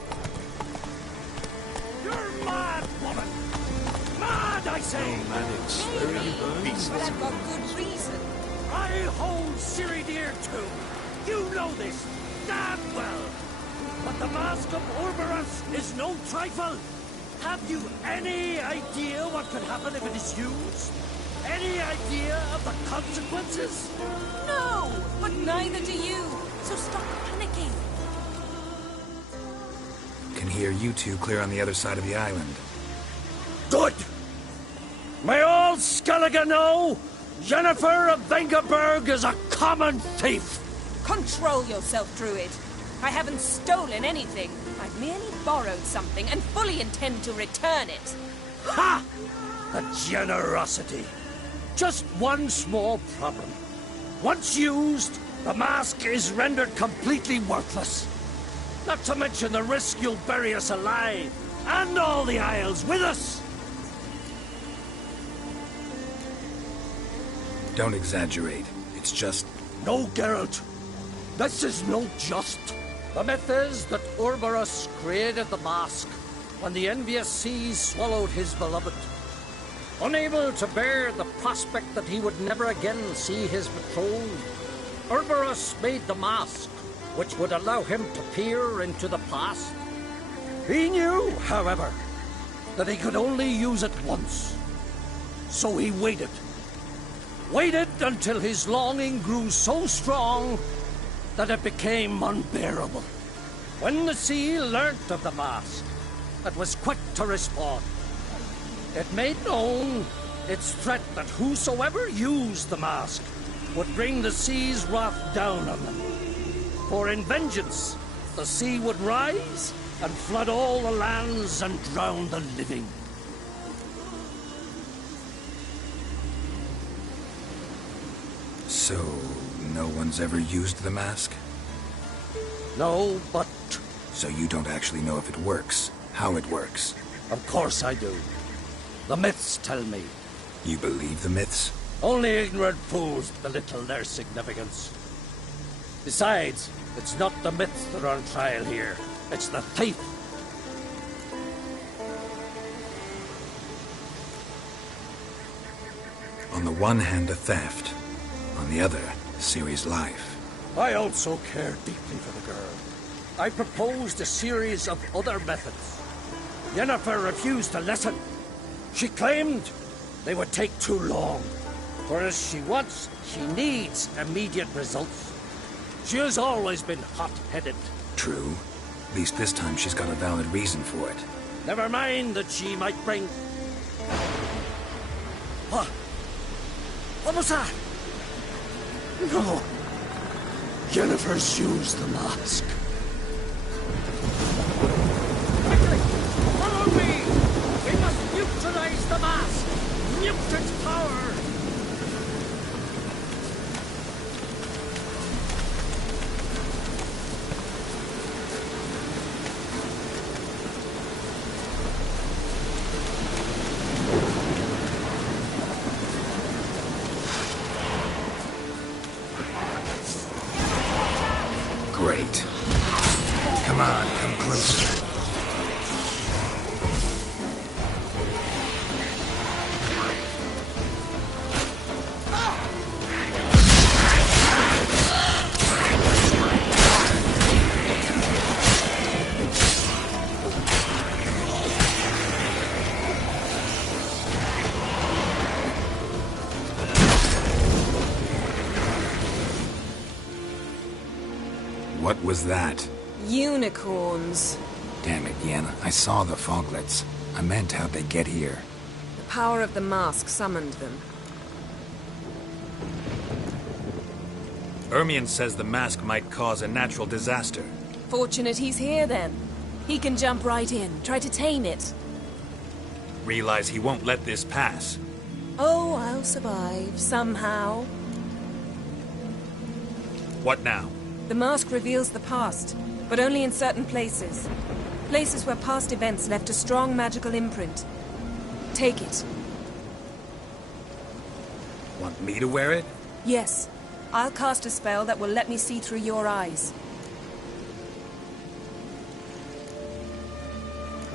You're mad, woman! Mad, I say! But I've got good reason. I hold Ciri dear too. You know this damn well. But the Mask of Orberus is no trifle. Have you any idea what could happen if it is used? Any idea of the consequences? No, but neither do you. So stop panicking. Can hear you two clear on the other side of the island. Good! May all Geralt Skelligan know? Jennifer of Vengerberg is a common thief! Control yourself, Druid. I haven't stolen anything. I've merely borrowed something and fully intend to return it. Ha! The generosity. Just one small problem. Once used, the mask is rendered completely worthless. Not to mention the risk you'll bury us alive, and all the Isles with us! Don't exaggerate. It's just... No, Geralt. This is no just. The myth is that Urberus created the mask when the envious seas swallowed his beloved. Unable to bear the prospect that he would never again see his betrothed, Urberus made the mask, which would allow him to peer into the past. He knew, however, that he could only use it once. So he waited. Waited until his longing grew so strong that it became unbearable. When the sea learnt of the mask, it was quick to respond. It made known its threat that whosoever used the mask would bring the sea's wrath down on them. For in vengeance, the sea would rise and flood all the lands and drown the living. So, no one's ever used the mask? No, but... So you don't actually know if it works, how it works? Of course I do. The myths tell me. You believe the myths? Only ignorant fools belittle their significance. Besides, it's not the myths that are on trial here. It's the thief. On the one hand, a theft. On the other, Ciri's life. I also care deeply for the girl. I proposed a series of other methods. Yennefer refused to listen. She claimed they would take too long. Whereas she needs immediate results. She has always been hot-headed. True. At least this time she's got a valid reason for it. Never mind that she might bring... What? What was that? No. Yennefer's used the mask. Quickly! Follow me! We must neutralize the mask! Nuke its power! Great. Come on, come closer. What was that? Unicorns. Damn it, Yen. I saw the foglets. I meant how'd they get here. The power of the mask summoned them. Ermion says the mask might cause a natural disaster. Fortunate he's here, then. He can jump right in, try to tame it. Realize he won't let this pass. Oh, I'll survive, somehow. What now? The mask reveals the past, but only in certain places. Places where past events left a strong magical imprint. Take it. Want me to wear it? Yes. I'll cast a spell that will let me see through your eyes.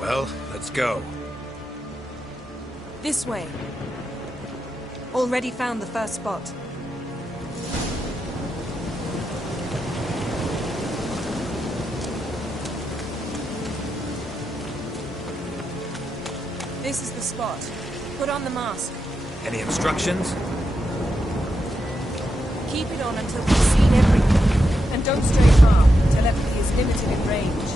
Well, let's go. This way. Already found the first spot. This is the spot. Put on the mask. Any instructions? Keep it on until we've seen everything. And don't stray far. Telepathy is limited in range.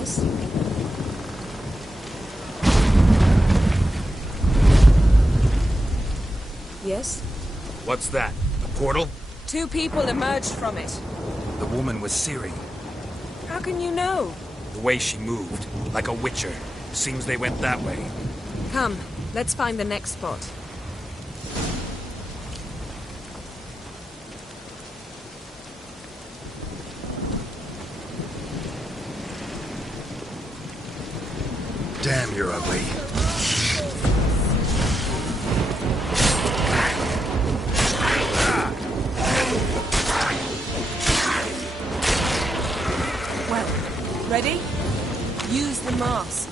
Yes? Yes? What's that? A portal? 2 people emerged from it. The woman was Ciri. How can you know? The way she moved, like a witcher. Seems they went that way. Come, let's find the next spot. Damn, you're ugly. Well, ready? Use the mask.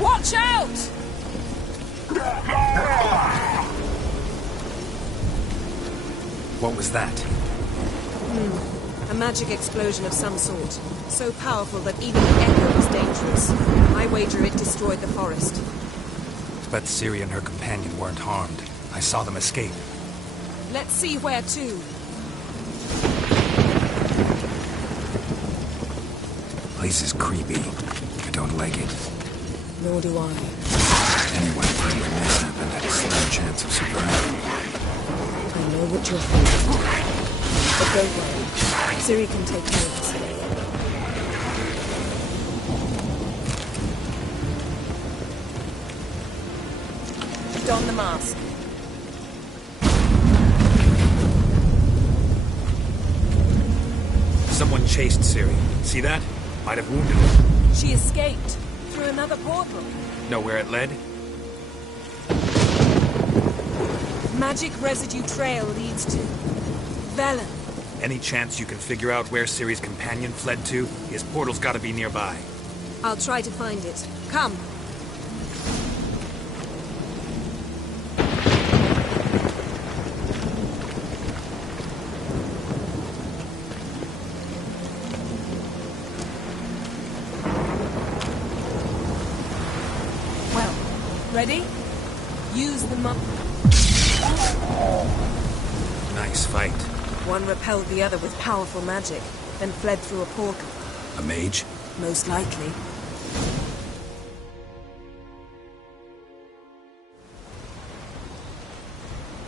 Watch out! What was that? A magic explosion of some sort. So powerful that even the echo was dangerous. I wager it destroyed the forest. But Ciri and her companion weren't harmed. I saw them escape. Let's see where to. Place is creepy. I don't like it. Nor do I. Anyone putting a mess happened had a slim chance of surviving. I know what you're thinking. But don't worry. Ciri can take care of us. Don the mask. Someone chased Ciri. See that? Might have wounded her. She escaped through another portal. Know where it led? Magic residue trail leads to Velen. Any chance you can figure out where Ciri's companion fled to? His portal's gotta be nearby. I'll try to find it. Come. Well, ready? Use the Nice fight. One repelled the other with powerful magic, then fled through a portal. A mage? Most likely.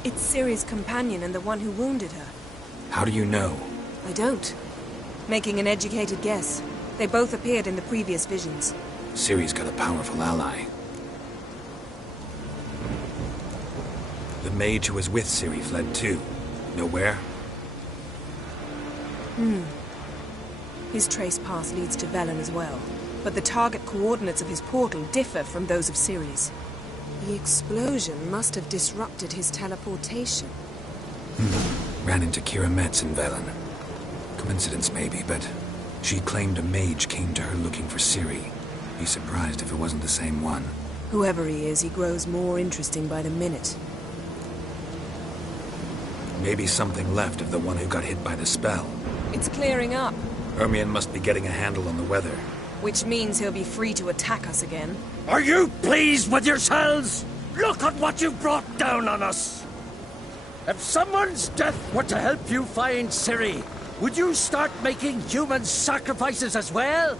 It's Ciri's companion and the one who wounded her. How do you know? I don't. Making an educated guess. They both appeared in the previous visions. Ciri's got a powerful ally. The mage who was with Ciri fled too. Know where? His trace path leads to Velen as well. But the target coordinates of his portal differ from those of Ciri's. The explosion must have disrupted his teleportation. Ran into Kira Metz in Velen. Coincidence maybe, but she claimed a mage came to her looking for Ciri. Be surprised if it wasn't the same one. Whoever he is, he grows more interesting by the minute. Maybe something left of the one who got hit by the spell. It's clearing up, Ermion must be getting a handle on the weather. which means he'll be free to attack us again. Are you pleased with yourselves? Look at what you've brought down on us! If someone's death were to help you find Ciri, would you start making human sacrifices as well?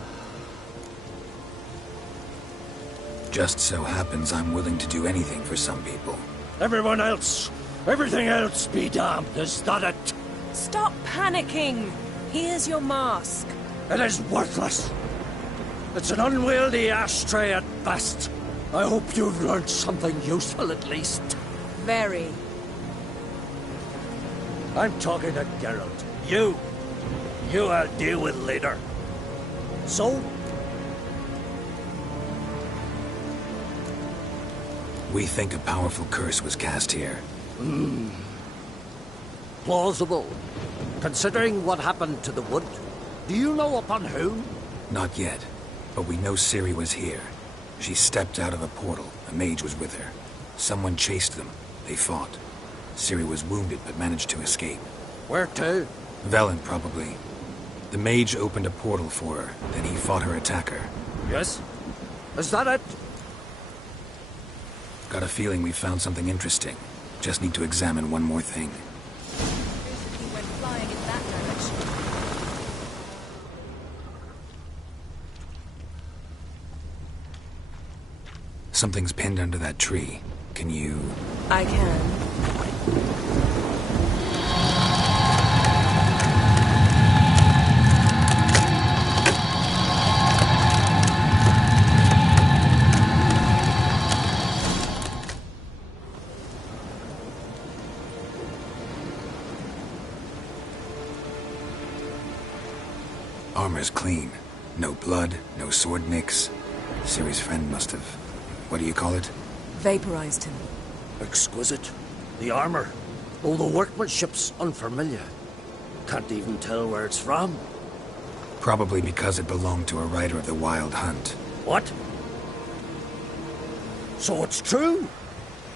Just so happens I'm willing to do anything for some people. Everyone else, everything else be damned, is that it? Stop panicking! Here's your mask. It is worthless. It's an unwieldy ashtray at best. I hope you've learned something useful at least. Very. I'm talking to Geralt. You I'll deal with later. So? We think a powerful curse was cast here. Plausible. Considering what happened to the wood, do you know upon whom? Not yet, but we know Ciri was here. She stepped out of a portal. A mage was with her. Someone chased them. They fought. Ciri was wounded but managed to escape. Where to? Velen, probably. The mage opened a portal for her, then he fought her attacker. Yes? Is that it? Got a feeling we found something interesting. Just need to examine one more thing. Basically went flying in that direction. Something's pinned under that tree. Can you... I can. Armor's clean. No blood, no sword nicks. Ciri's friend must have... What do you call it? Vaporized him. Exquisite. The armor. Oh, the workmanship's unfamiliar. Can't even tell where it's from. Probably because it belonged to a rider of the Wild Hunt. What? So it's true?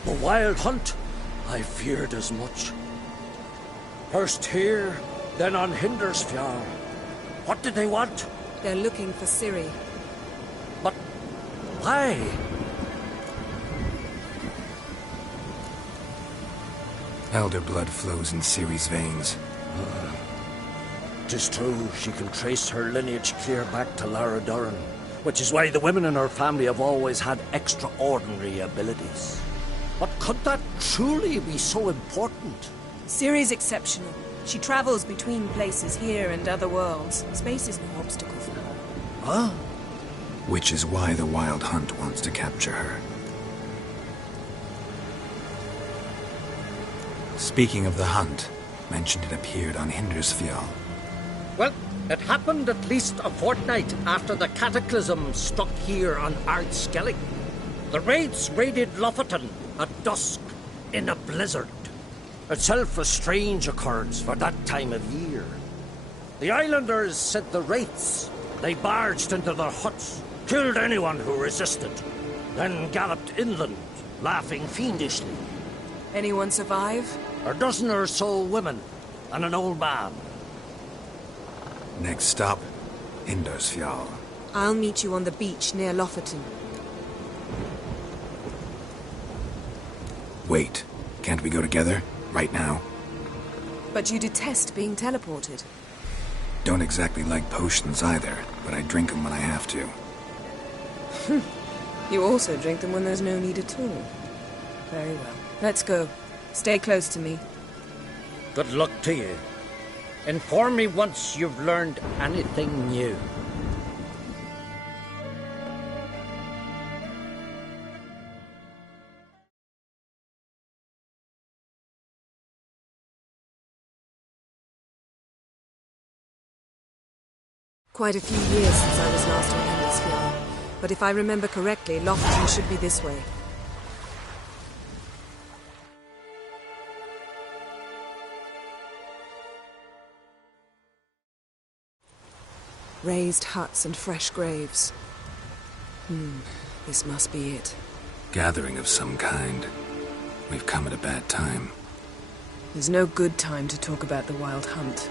The Wild Hunt? I feared as much. First here, then on Hindersfjall. What did they want? They're looking for Ciri. But why? Elder blood flows in Ciri's veins. 'Tis true, she can trace her lineage clear back to Lara Duran, which is why the women in her family have always had extraordinary abilities. But could that truly be so important? Ciri's exceptional. She travels between places here and other worlds. Space is no obstacle for her. Huh? Which is why the Wild Hunt wants to capture her. Speaking of the hunt, mentioned it appeared on Hindersfjall. Well, it happened at least a fortnight after the cataclysm struck here on Ardskellig. The raids raided Lofoten at dusk in a blizzard. Itself a strange occurrence for that time of year. The islanders said the wraiths. They barged into their huts, killed anyone who resisted, then galloped inland, laughing fiendishly. Anyone survive? A dozen or so women, and an old man. Next stop, Hindersfjall. I'll meet you on the beach near Lofoten. Wait, can't we go together? Right now? But you detest being teleported. Don't exactly like potions either, but I drink them when I have to. You also drink them when there's no need at all. Very well. Let's go. Stay close to me. Good luck to you. Inform me once you've learned anything new. Quite a few years since I was last on Hindersfjall, but if I remember correctly, Lofoten should be this way. Raised huts and fresh graves. This must be it. Gathering of some kind. We've come at a bad time. There's no good time to talk about the Wild Hunt.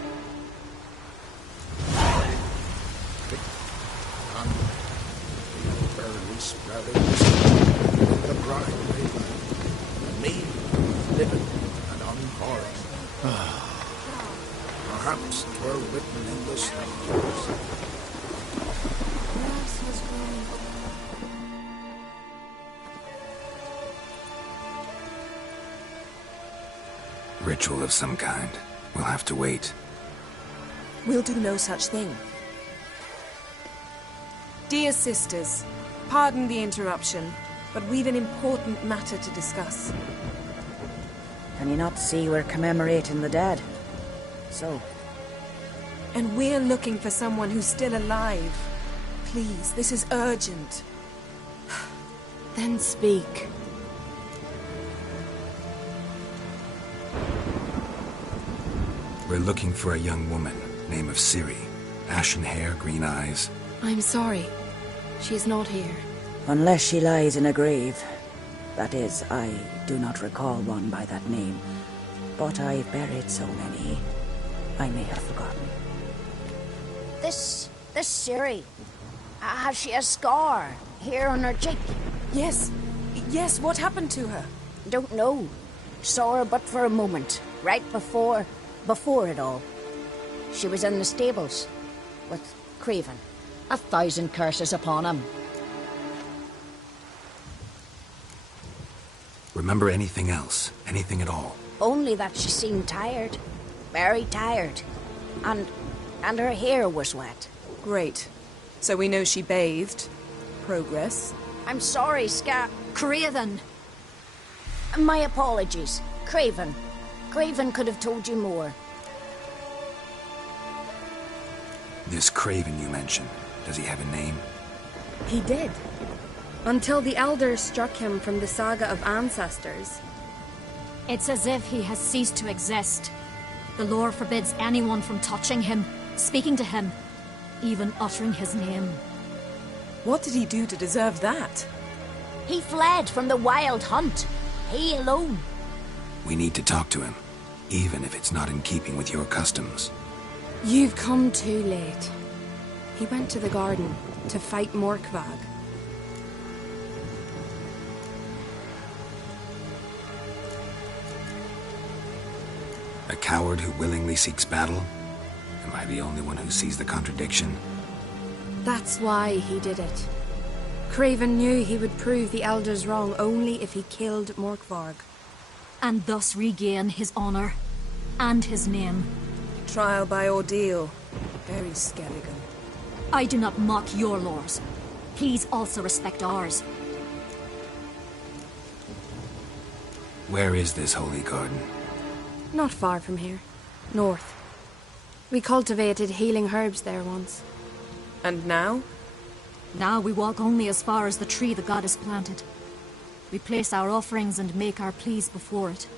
Barely sprouting the bride river, and me living and unharmed. Perhaps 'twere written in the stars. Ritual of some kind. We'll have to wait. We'll do no such thing. Dear sisters, pardon the interruption, but we've an important matter to discuss. Can you not see we're commemorating the dead? So? And we're looking for someone who's still alive. Please, this is urgent. Then speak. We're looking for a young woman, name of Ciri. Ashen hair, green eyes. I'm sorry. She's not here. Unless she lies in a grave. That is, I do not recall one by that name. But I've buried so many, I may have forgotten. This Ciri, has she a scar here on her cheek? Yes, what happened to her? Don't know. Saw her but for a moment, right before it all. She was in the stables with Craven. 1,000 curses upon him. Remember anything else? Anything at all? Only that she seemed tired. Very tired. And her hair was wet. Great. So we know she bathed. Progress. I'm sorry, Craven! My apologies. Craven. Craven could have told you more. This Craven you mentioned, does he have a name? He did. Until the elders struck him from the saga of ancestors. It's as if he has ceased to exist. The lore forbids anyone from touching him, speaking to him, even uttering his name. What did he do to deserve that? He fled from the wild hunt. He alone. We need to talk to him, even if it's not in keeping with your customs. You've come too late. He went to the garden to fight Morkvag. A coward who willingly seeks battle? Am I the only one who sees the contradiction? That's why he did it. Craven knew he would prove the elders wrong only if he killed Morkvarg. And thus regain his honor and his name. Trial by ordeal. Very Skelligan. I do not mock your laws. Please also respect ours. Where is this holy garden? Not far from here. North. We cultivated healing herbs there once. And now? Now we walk only as far as the tree the goddess planted. We place our offerings and make our pleas before it.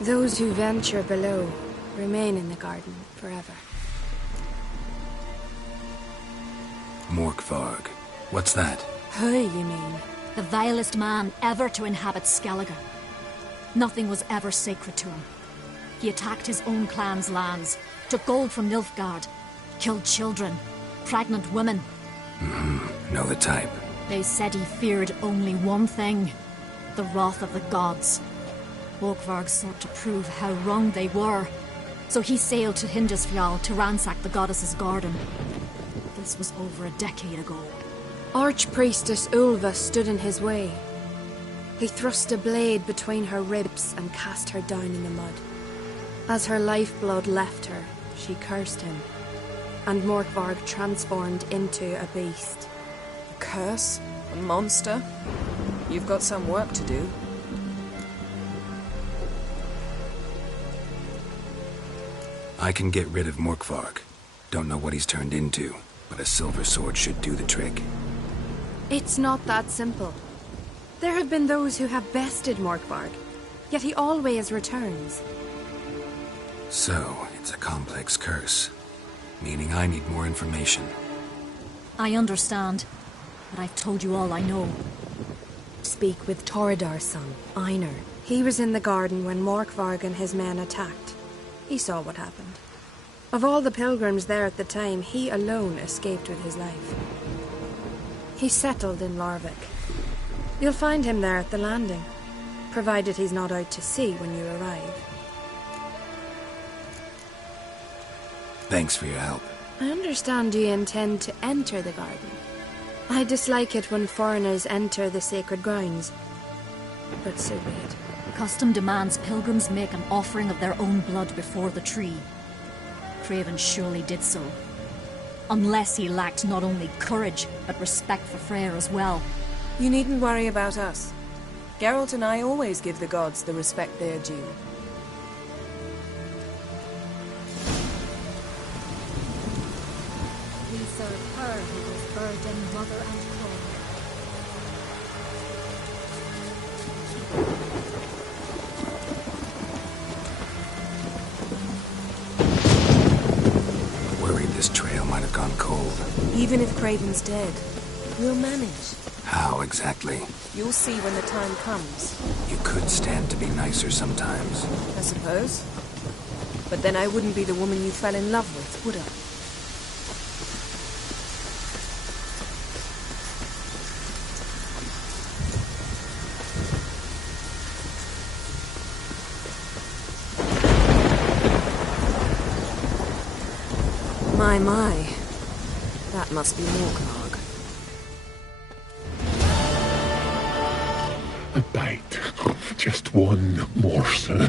Those who venture below remain in the garden forever. Morkvarg. What's that? Who, you mean? The vilest man ever to inhabit Skellige. Nothing was ever sacred to him. He attacked his own clan's lands, took gold from Nilfgaard, killed children, pregnant women. Know the type. They said he feared only one thing, the wrath of the gods. Morkvarg sought to prove how wrong they were, so he sailed to Hindisfjall to ransack the goddess's garden. This was over a decade ago. Archpriestess Ulva stood in his way. He thrust a blade between her ribs and cast her down in the mud. As her lifeblood left her, she cursed him, and Morkvarg transformed into a beast. A curse? A monster? You've got some work to do. I can get rid of Morkvarg. Don't know what he's turned into, but a silver sword should do the trick. It's not that simple. There have been those who have bested Morkvarg, yet he always returns. So, it's a complex curse, meaning I need more information. I understand, but I've told you all I know. Speak with Toradar's son, Einar. He was in the garden when Morkvarg and his men attacked. He saw what happened. Of all the pilgrims there at the time, he alone escaped with his life. He settled in Larvik. You'll find him there at the landing, provided he's not out to sea when you arrive. Thanks for your help. I understand you intend to enter the garden. I dislike it when foreigners enter the sacred grounds, but so be it. Custom demands pilgrims make an offering of their own blood before the tree. Craven surely did so. Unless he lacked not only courage, but respect for Freyr as well. You needn't worry about us. Geralt and I always give the gods the respect they are due. We serve her who was burdened mother and crone. Worried this trail might have gone cold. Even if Craven's dead, we'll manage. How exactly? You'll see when the time comes. You could stand to be nicer sometimes. I suppose. But then I wouldn't be the woman you fell in love with, would I? My. That must be Morgvarg. A bite. Just one morsel.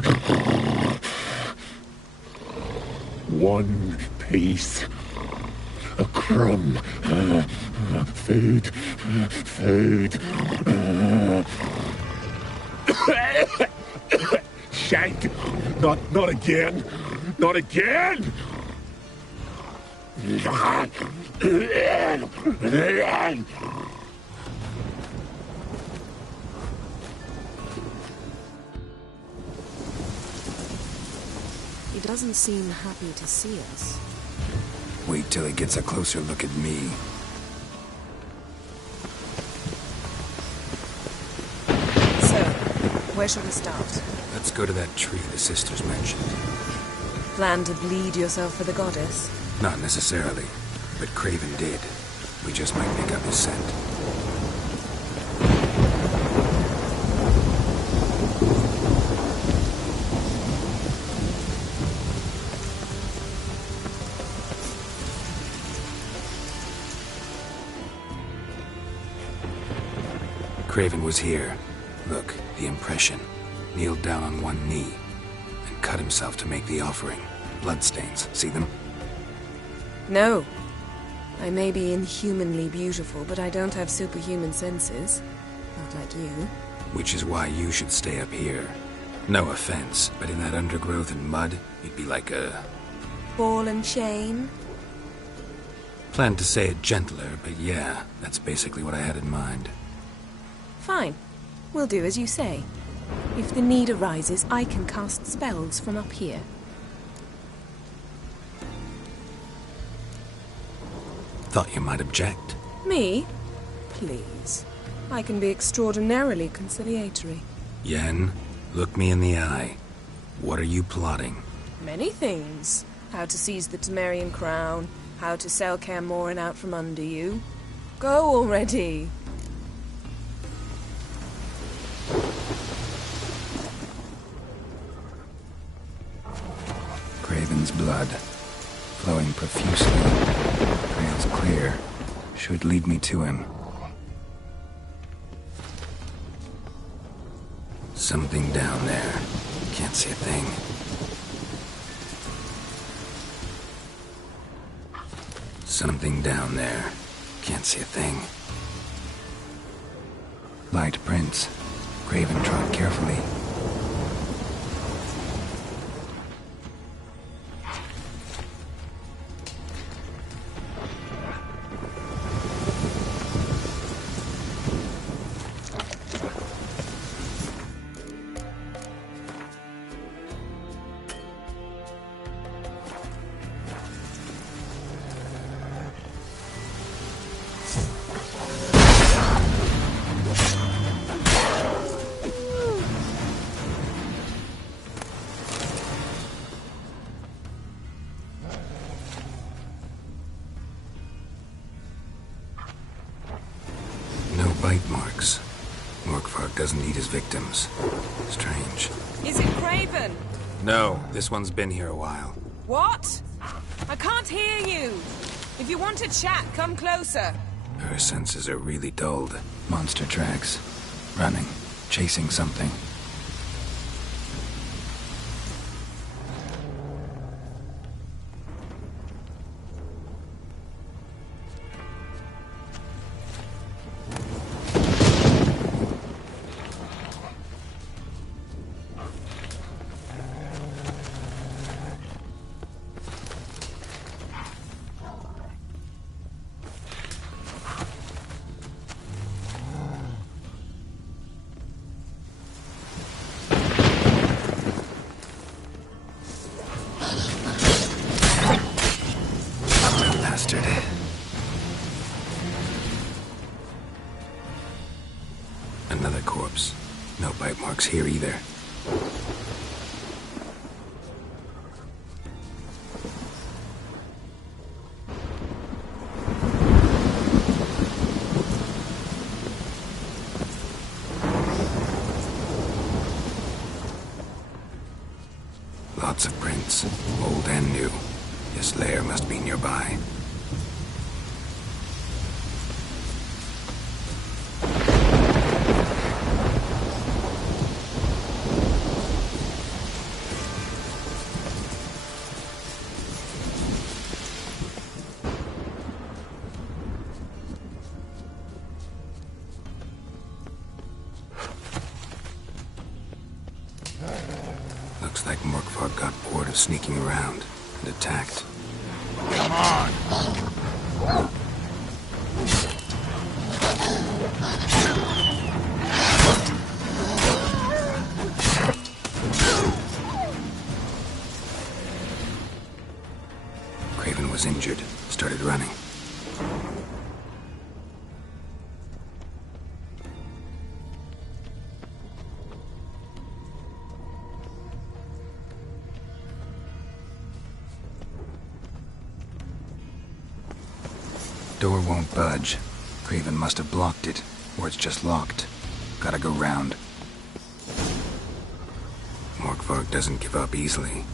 One piece. A crumb. Food. Food. Shank. Not again. Not again. He doesn't seem happy to see us. Wait till he gets a closer look at me. So, where shall we start? Let's go to that tree the sisters mentioned. Plan to bleed yourself for the goddess? Not necessarily, but Craven did. We just might pick up his scent. Craven was here. Look, the impression. Kneeled down on one knee and cut himself to make the offering. Bloodstains. See them? No. I may be inhumanly beautiful, but I don't have superhuman senses. Not like you. Which is why you should stay up here. No offense, but in that undergrowth and mud, you'd be like a... Ball and chain? Planned to say it gentler, but yeah, that's basically what I had in mind. Fine. We'll do as you say. If the need arises, I can cast spells from up here. Thought you might object. Me? Please. I can be extraordinarily conciliatory. Yen, look me in the eye. What are you plotting? Many things. How to seize the Temerian crown, how to sell Kaer Morhen out from under you. Go already! Craven's blood, flowing profusely. Trail's clear. Should lead me to him. Something down there. Can't see a thing. Something down there. Can't see a thing. Light prints. Craven trod carefully. Bite marks. Morgvarg doesn't eat his victims. Strange. Is it Craven? No, this one's been here a while. What? I can't hear you. If you want to chat, come closer. Her senses are really dulled. Monster tracks. Running. Chasing something. Another corpse. No bite marks here either. Lots of prints, old and new. This lair must be nearby. Morgvarg got bored of sneaking around and attacked. Come on! Craven was injured, started running. Door won't budge. Craven must have blocked it, or it's just locked. Gotta go round. Morgvarg doesn't give up easily.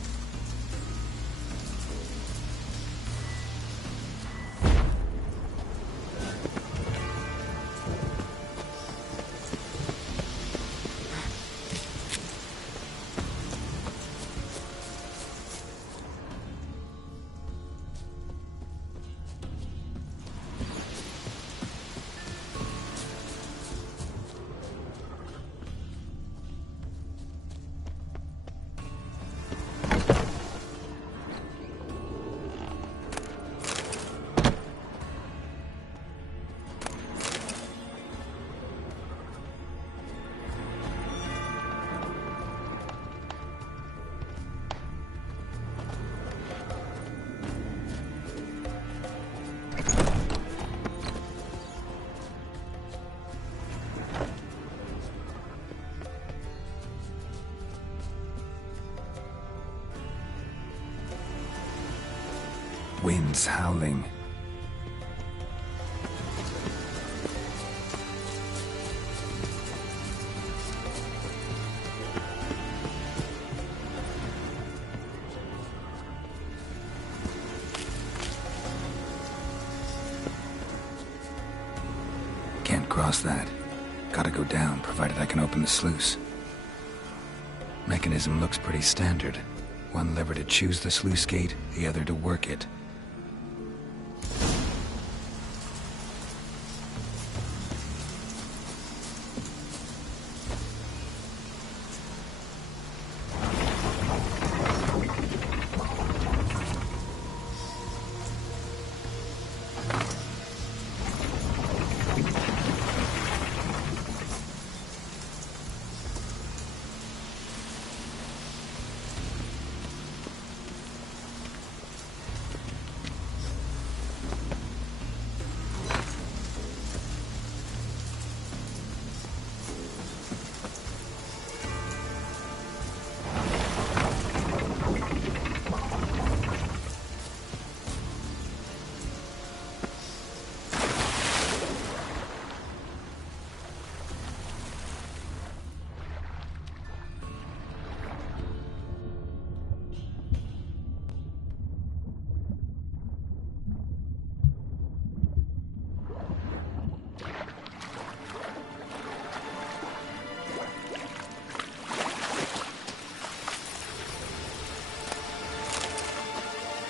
Winds howling. Can't cross that. Gotta go down, provided I can open the sluice. Mechanism looks pretty standard. One lever to choose the sluice gate, the other to work it.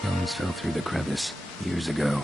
Bones fell through the crevice years ago.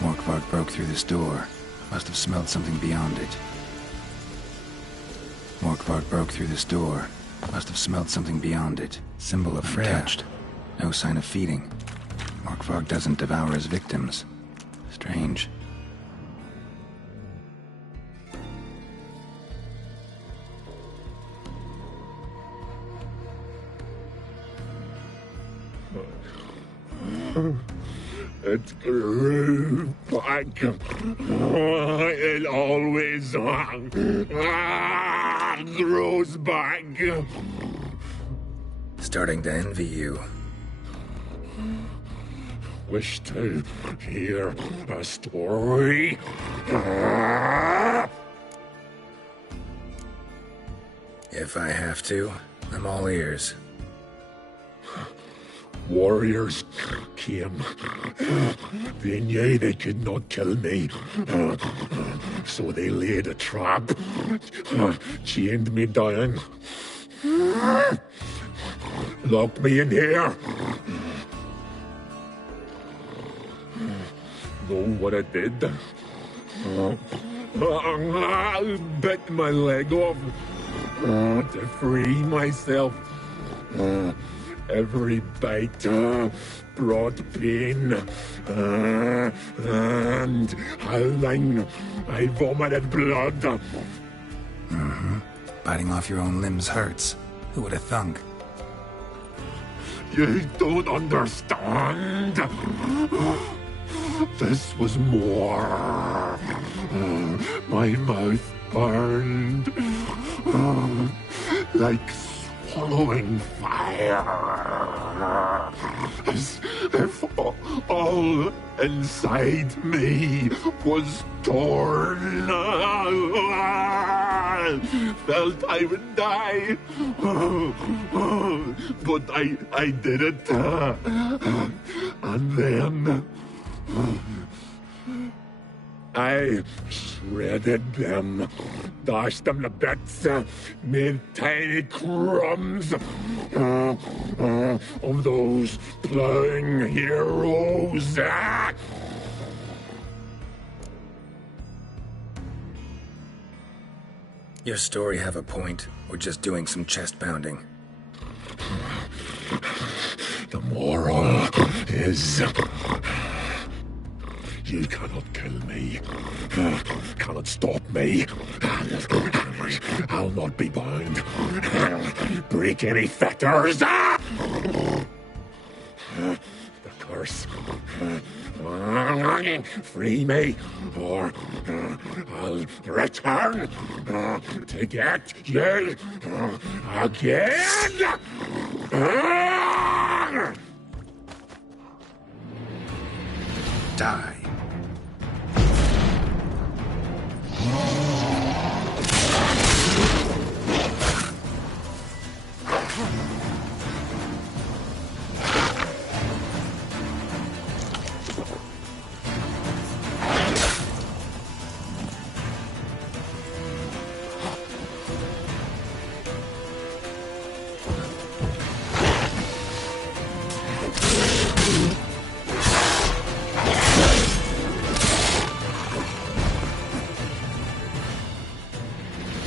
Morkvarg broke through this door. Must have smelled something beyond it. Morkvarg broke through this door. Must have smelled something beyond it. Symbol of untouched. No sign of feeding. Morkvarg doesn't devour his victims. Strange. It grew back. It always grows back. Starting to envy you. Wish to hear a story? If I have to, I'm all ears. Warriors came. They knew they could not kill me. So they laid a trap. Chained me down. Locked me in here. Know what I did? Bit my leg off to free myself. Every bite brought pain, and howling, I vomited blood. Mm-hmm. Biting off your own limbs hurts. Who would have thunk? You don't understand. This was more. My mouth burned like swallowing fire, as if all inside me was torn. Felt I would die, but I did it, and then I shredded them, dashed them to bits, made tiny crumbs of those plowing heroes. Your story have a point, or just doing some chest pounding? The moral is... You cannot kill me. Cannot stop me. I'll not be bound. Break any fetters. The curse. Free me, or I'll return to get you again. Die.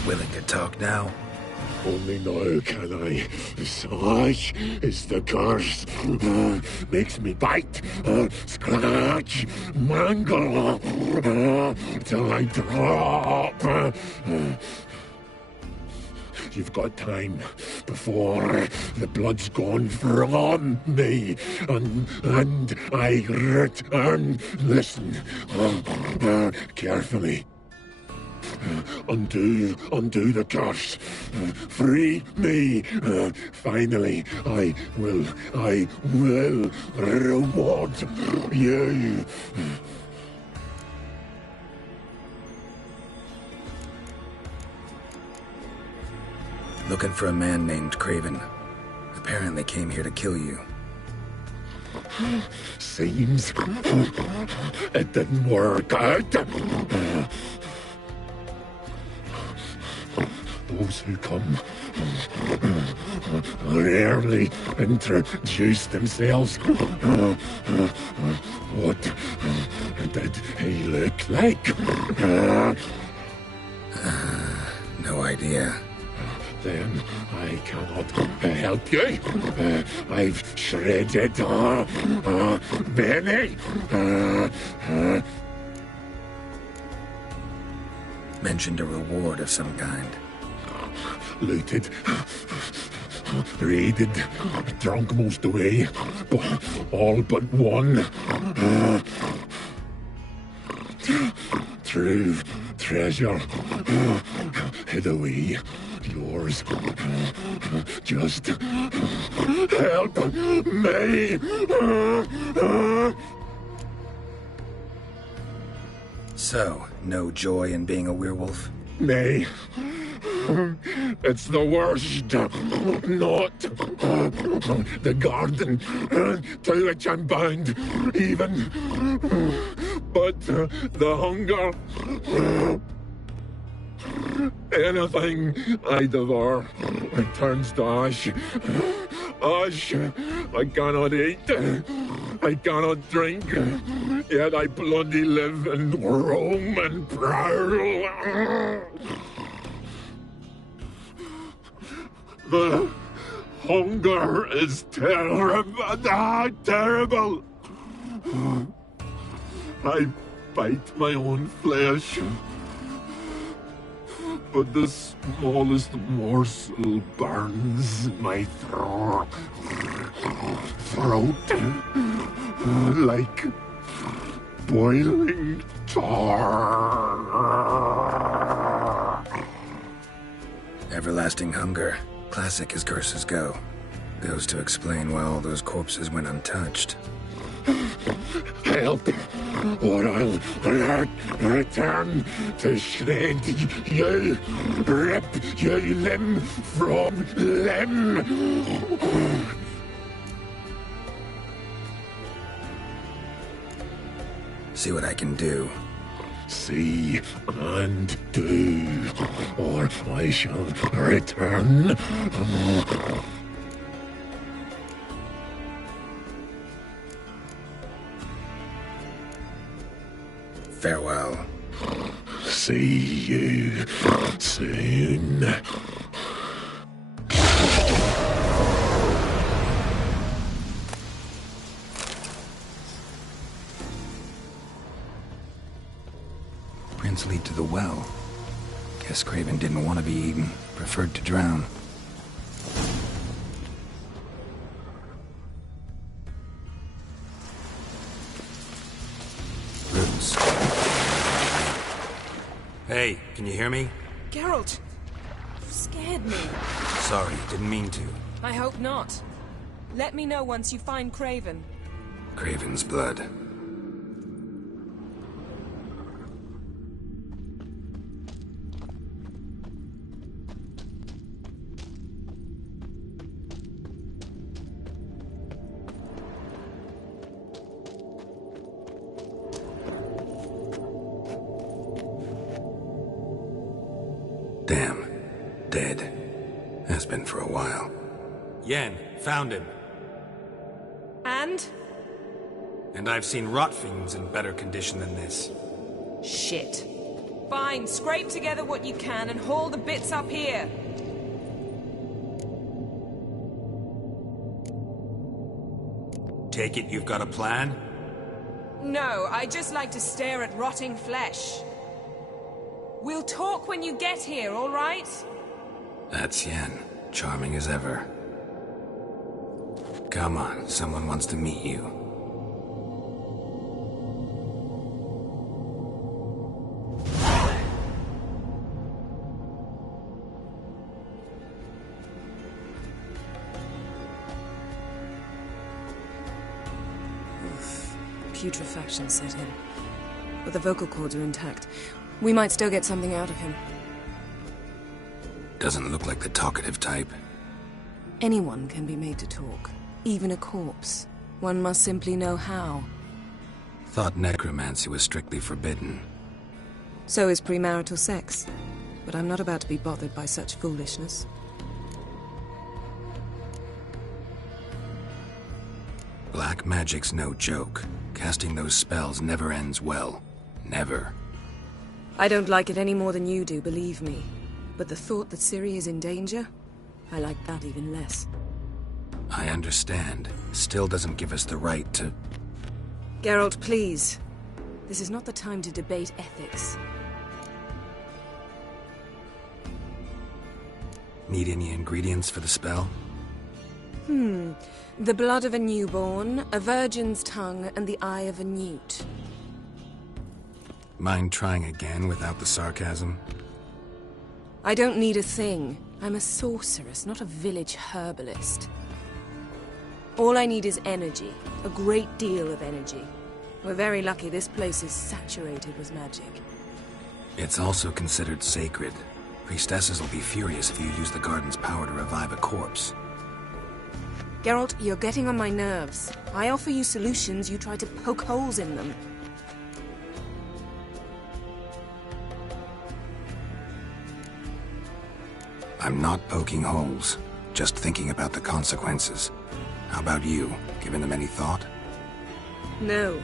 Willing to talk now? Only now can I. Such is the curse. Makes me bite, scratch, mangle, till I drop. You've got time before the blood's gone from me, and I return. Listen, carefully. Undo the curse. Free me. Finally, I will reward you. Looking for a man named Craven. Apparently came here to kill you. Seems it didn't work out. Those who come rarely introduce themselves. What did he look like? No idea. Then I cannot help you. I've shredded many. Mentioned a reward of some kind. Looted, raided, drunk most away, all but one. True treasure hid away. Yours. Just help me. So, no joy in being a werewolf? Nay. It's the worst. Not the garden to which I'm bound, even. But the hunger. Anything I devour turns to ash. Ash I cannot eat. I cannot drink. Yet I bloody live and roam and prowl. The hunger is terrible. I bite my own flesh, but the smallest morsel burns my throat like boiling tar. Everlasting hunger. Classic as curses go. Goes to explain why all those corpses went untouched. Help, or I'll return to shred you, rip you limb from limb. See what I can do. See and do, or I shall return. Farewell. See you soon. Prints lead to the well. Guess Craven didn't want to be eaten. Preferred to drown. Roots. Hey, can you hear me? Geralt, you scared me. Sorry, didn't mean to. I hope not. Let me know once you find Craven. Craven's blood. Damn. Dead. Has been for a while. Yen, found him. And? And I've seen rot fiends in better condition than this. Shit. Fine, scrape together what you can and haul the bits up here. Take it you've got a plan? No, I just like to stare at rotting flesh. We'll talk when you get here, all right? That's Yen. Charming as ever. Come on, someone wants to meet you. Putrefaction set in. But the vocal cords are intact. We might still get something out of him. Doesn't look like the talkative type. Anyone can be made to talk. Even a corpse. One must simply know how. Thought necromancy was strictly forbidden. So is premarital sex. But I'm not about to be bothered by such foolishness. Black magic's no joke. Casting those spells never ends well. Never. I don't like it any more than you do, believe me. But the thought that Ciri is in danger? I like that even less. I understand. Still doesn't give us the right to... Geralt, please. This is not the time to debate ethics. Need any ingredients for the spell? The blood of a newborn, a virgin's tongue, and the eye of a newt. Mind trying again without the sarcasm? I don't need a thing. I'm a sorceress, not a village herbalist. All I need is energy. A great deal of energy. We're very lucky this place is saturated with magic. It's also considered sacred. Priestesses will be furious if you use the garden's power to revive a corpse. Geralt, you're getting on my nerves. I offer you solutions, you try to poke holes in them. I'm not poking holes, just thinking about the consequences. How about you? Given them any thought? No.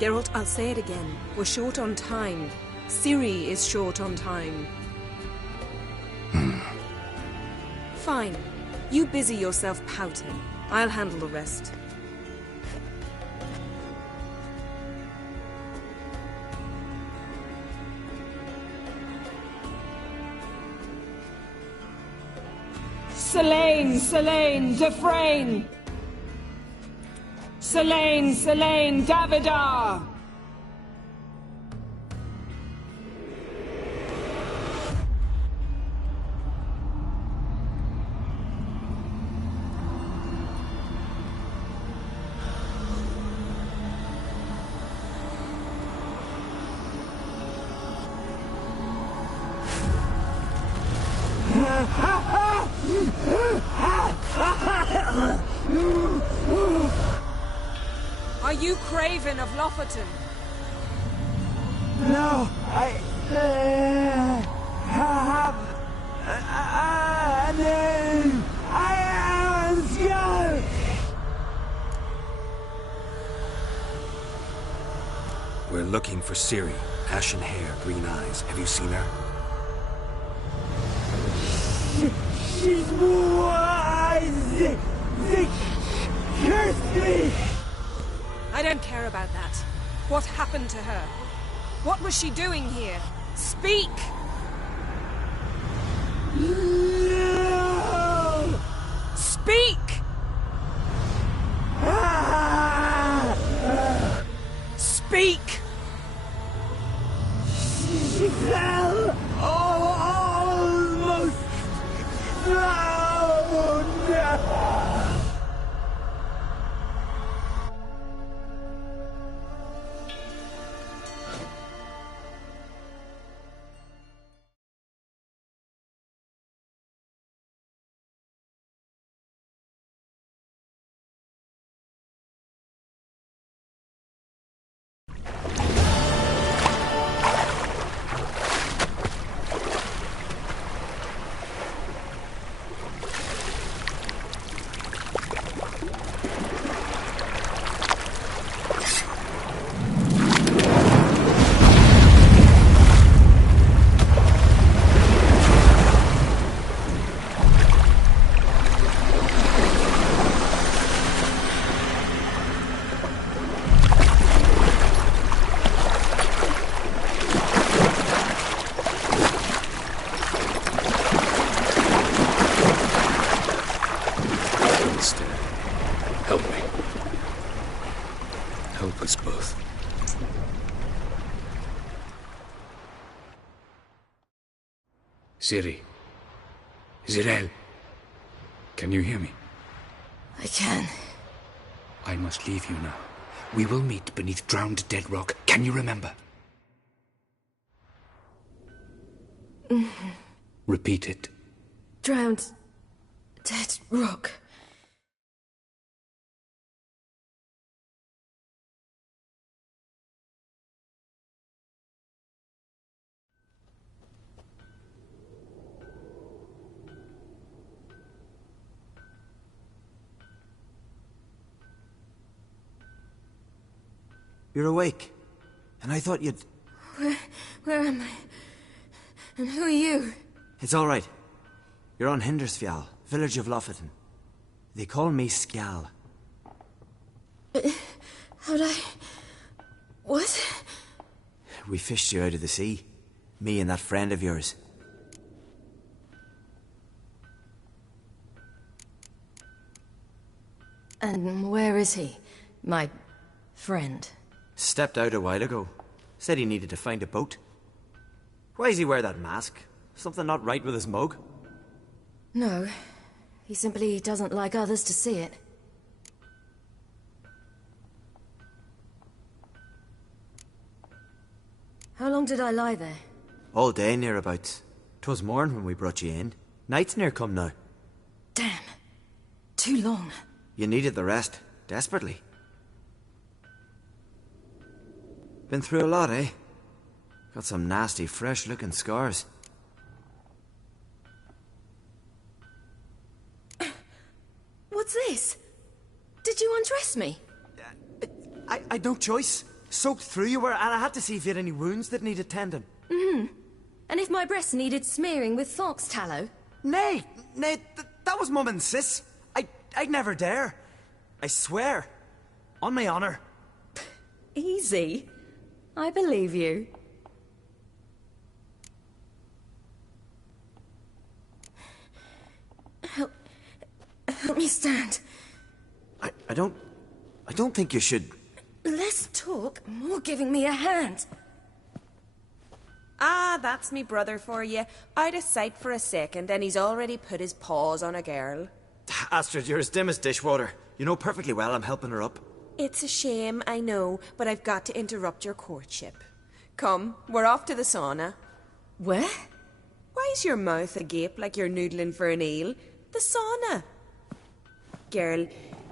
Geralt, I'll say it again. We're short on time. Ciri is short on time. Fine. You busy yourself pouting. I'll handle the rest. Selene, Selene, Defrain! Selene, Selene, Davidar! Are you Craven of Lofoten? No, I have a name. I am Skjald. We're looking for Ciri. Ashen hair, green eyes. Have you seen her? She's wise. They cursed me. I don't care about that. What happened to her? What was she doing here? Speak! No! Speak! Speak! She fell almost drowned. Help me. Help us both. Ciri. Zirel. Can you hear me? I can. I must leave you now. We will meet beneath drowned dead rock. Can you remember? Repeat it. Drowned. Dead rock. You're awake. And I thought you'd... Where am I? And who are you? It's all right. You're on Hindersfjall, village of Lofoten. They call me Skjal. How'd I... What? We fished you out of the sea. Me and that friend of yours. And where is he? My friend? Stepped out a while ago. Said he needed to find a boat. Why does he wear that mask? Something not right with his mug? No. He simply doesn't like others to see it. How long did I lie there? All day, nearabouts. 'Twas morn when we brought you in. Night's near come now. Damn. Too long. You needed the rest, desperately. Been through a lot, eh? Got some nasty, fresh-looking scars. What's this? Did you undress me? I'd no choice. Soaked through you were, and I had to see if you had any wounds that needed tending. And if my breasts needed smearing with fox tallow? Nay, that was Mum and Sis. I'd never dare. I swear. On my honor. Easy. I believe you. Help me stand. I don't think you should... Less talk, more giving me a hand. Ah, that's me brother for you. Out of sight for a second, and he's already put his paws on a girl. Astrid, you're as dim as dishwater. You know perfectly well I'm helping her up. It's a shame, I know, but I've got to interrupt your courtship. Come, we're off to the sauna. Where? Why's your mouth agape like you're noodling for an eel? The sauna. Girl,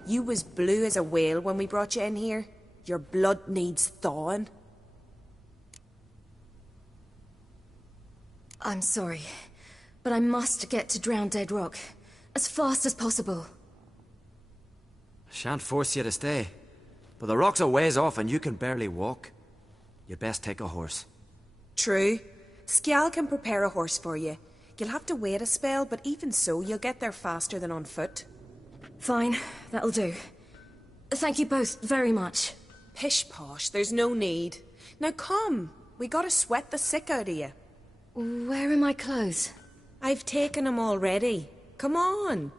you was blue as a whale when we brought you in here. Your blood needs thawing. I'm sorry, but I must get to Drown Dead Rock as fast as possible. Shan't force you to stay. But the rock's a ways off and you can barely walk. You'd best take a horse. True. Skjal can prepare a horse for you. You'll have to wait a spell, but even so, you'll get there faster than on foot. Fine, that'll do. Thank you both very much. Pish-posh, there's no need. Now come, we gotta sweat the sick out of you. Where are my clothes? I've taken them already. Come on.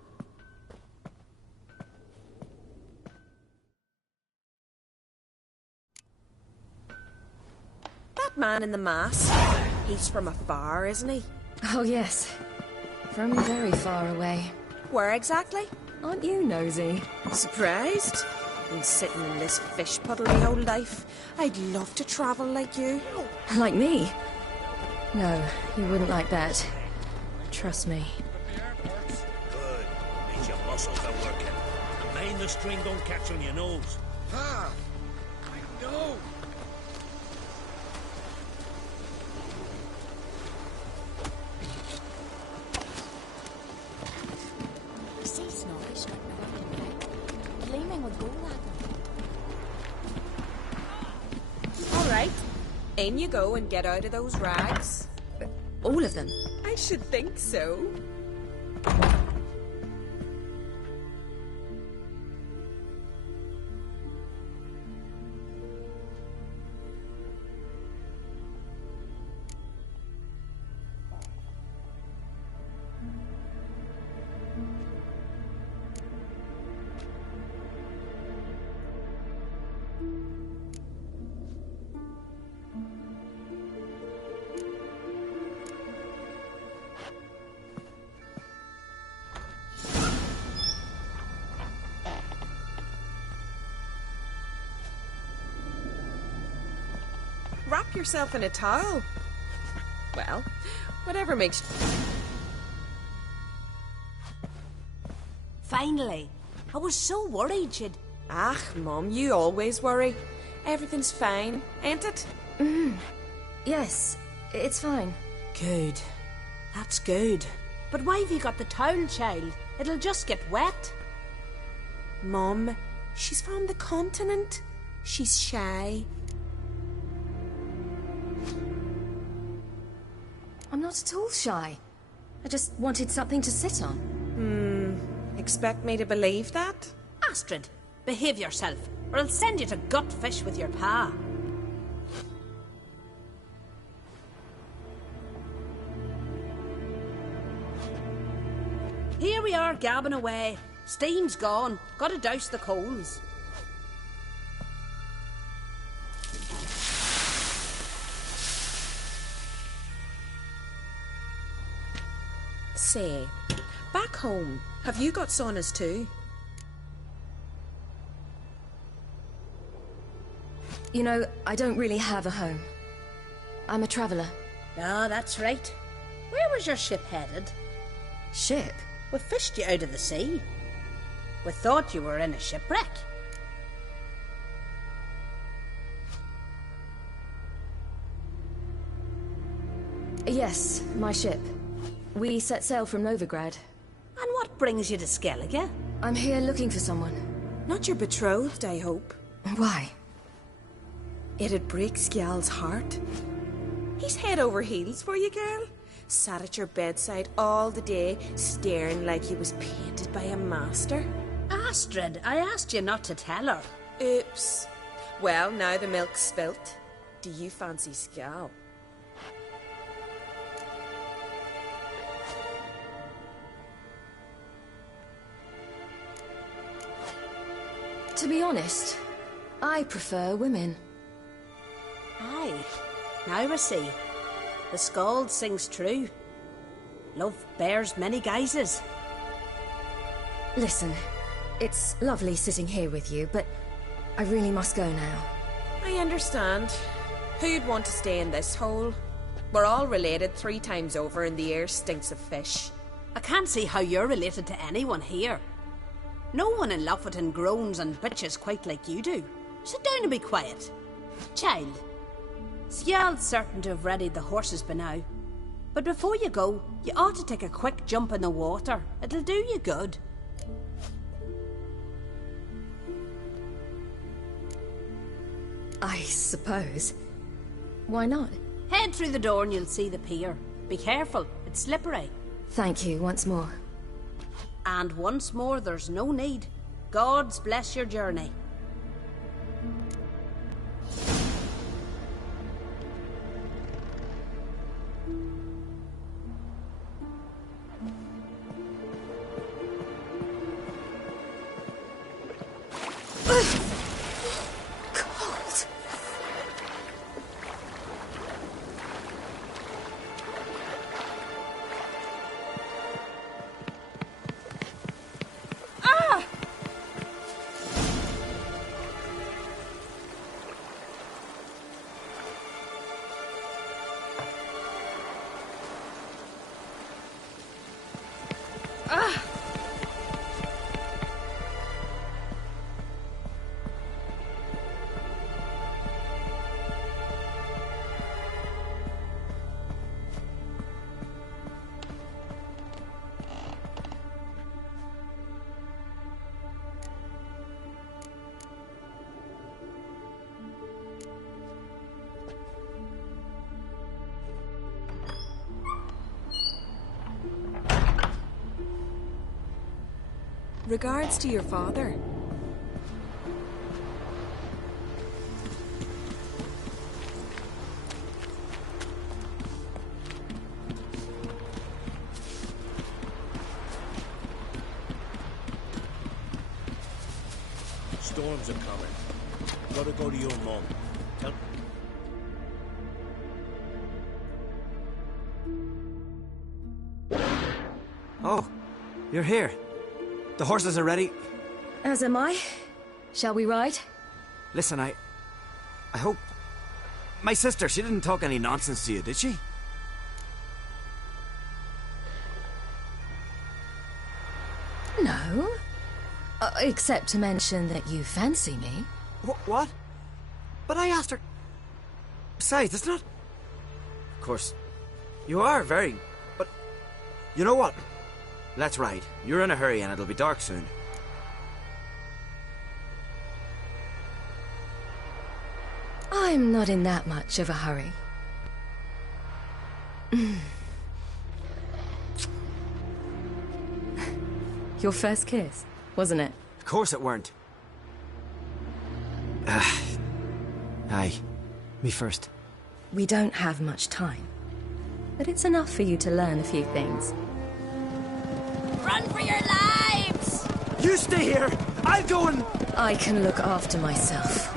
That man in the mask, he's from afar, isn't he? Oh yes, from very far away. Where exactly? Aren't you nosy? Surprised? Been sitting in this fish puddle my whole life. I'd love to travel like you. Like me? No, you wouldn't like that. Trust me. Good. Means your muscles are working. And mind the string don't catch on your nose. Ah! I know! See Snorri striking about the neck, gleaming with gold at All right. In you go and get out of those rags. All of them? I should think so. Wrap yourself in a towel. Well, whatever makes... Finally. I was so worried you'd... Ah, Mum, you always worry. Everything's fine, ain't it? Yes, it's fine. Good. That's good. But why have you got the towel, child? It'll just get wet. Mum, she's from the continent. She's shy. I'm not at all shy. I just wanted something to sit on. Expect me to believe that? Astrid, behave yourself, or I'll send you to Gutfish with your pa. Here we are, gabbing away. Steam's gone. Gotta douse the coals. Say, back home, have you got saunas too? You know, I don't really have a home. I'm a traveller. Ah, that's right. Where was your ship headed? Ship? We fished you out of the sea. We thought you were in a shipwreck. Yes, my ship. We set sail from Novigrad. And what brings you to Skellige? I'm here looking for someone. Not your betrothed, I hope. Why? It'd break Skjal's heart. He's head over heels for you, girl. Sat at your bedside all the day, staring like he was painted by a master. Astrid, I asked you not to tell her. Oops. Well, now the milk's spilt. Do you fancy Skjal? To be honest, I prefer women. Aye, now I see. The Skald sings true. Love bears many guises. Listen, it's lovely sitting here with you, but I really must go now. I understand. Who'd want to stay in this hole? We're all related 3 times over and the air stinks of fish. I can't see how you're related to anyone here. No one in Lofoten groans and bitches quite like you do. Sit down and be quiet. Child, Skjald's certain to have readied the horses by now. But before you go, you ought to take a quick jump in the water. It'll do you good. I suppose. Why not? Head through the door and you'll see the pier. Be careful, it's slippery. Thank you once more. And once more, there's no need. God's bless your journey. Cold. Regards to your father. Storms are coming. Gotta go to your mom. Tell... Oh, you're here. The horses are ready. As am I. Shall we ride? Listen, I hope... My sister, she didn't talk any nonsense to you, did she? No. Except to mention that you fancy me. What? But I asked her... Besides, it's not... Of course, you are very... But... You know what? Let's ride. You're in a hurry and it'll be dark soon. I'm not in that much of a hurry. Your first kiss, wasn't it? Of course it weren't. Aye. Me first. We don't have much time. But it's enough for you to learn a few things. Run for your lives! You stay here! I'll go and... I can look after myself.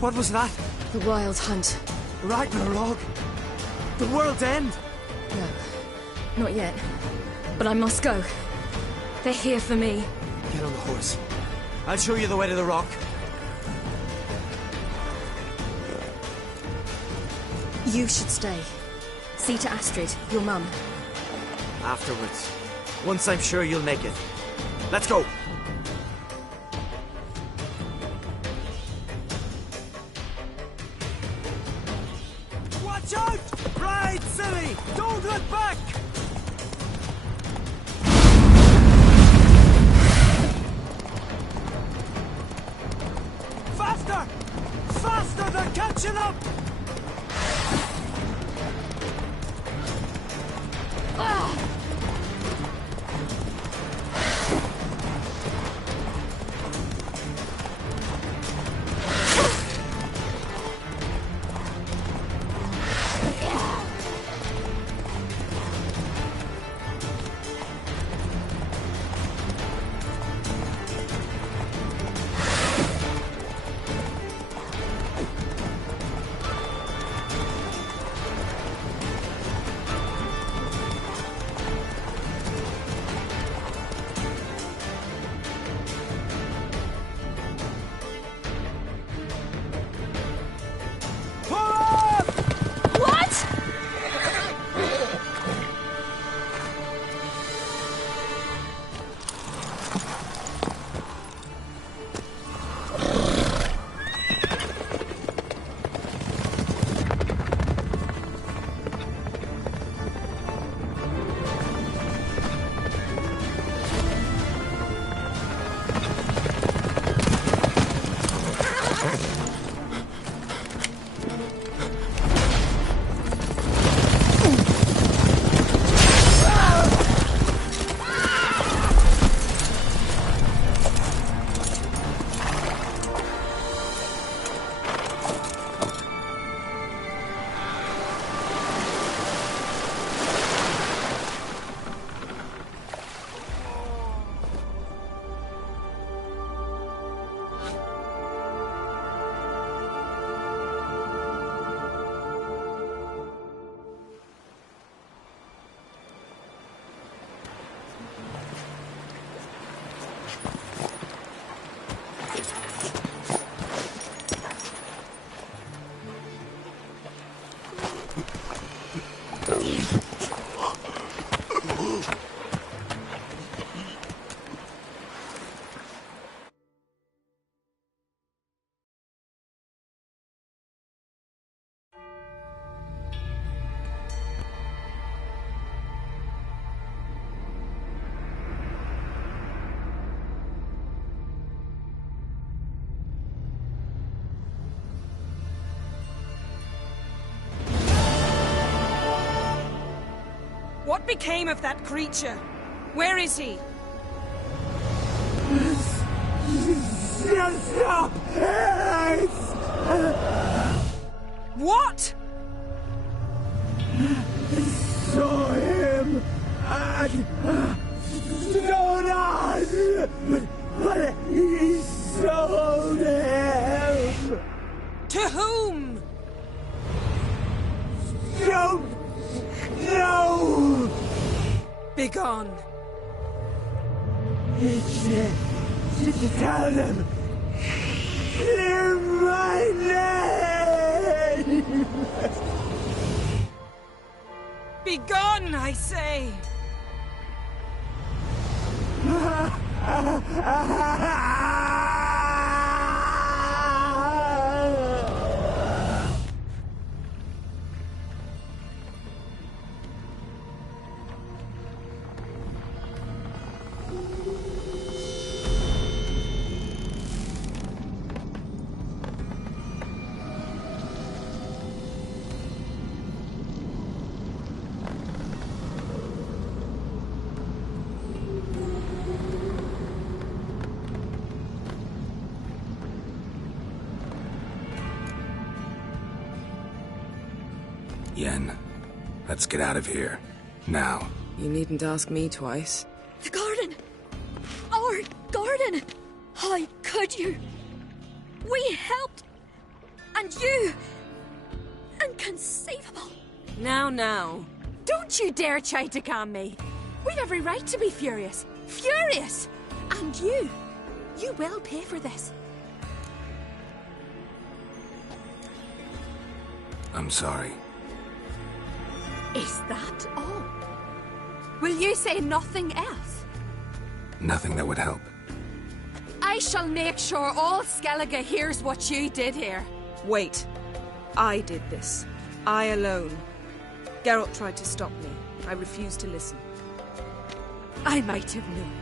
What was that? The Wild Hunt. Ragnarok? The world's end? No, not yet. But I must go. They're here for me. Get on the horse. I'll show you the way to the rock. You should stay. See to Astrid, your mum. Afterwards. Once I'm sure you'll make it. Let's go! Watch out! Ride, silly! Don't look back! Faster! Faster! They're catching up! What became of that creature? Where is he? Stop! What? Saw him at Stone, but he sold him. To whom? Don't know. Begone. To tell them, clear my name. Begone, I say. Yen, let's get out of here. Now. You needn't ask me twice. The garden! Our garden! How could you? We helped! And you! Inconceivable! Now. Don't you dare try to calm me. We've every right to be furious. Furious! And you will pay for this. I'm sorry. Is that all? Will you say nothing else? Nothing that would help. I shall make sure all Skellige hears what you did here. Wait. I did this. I alone. Geralt tried to stop me. I refused to listen. I might have known.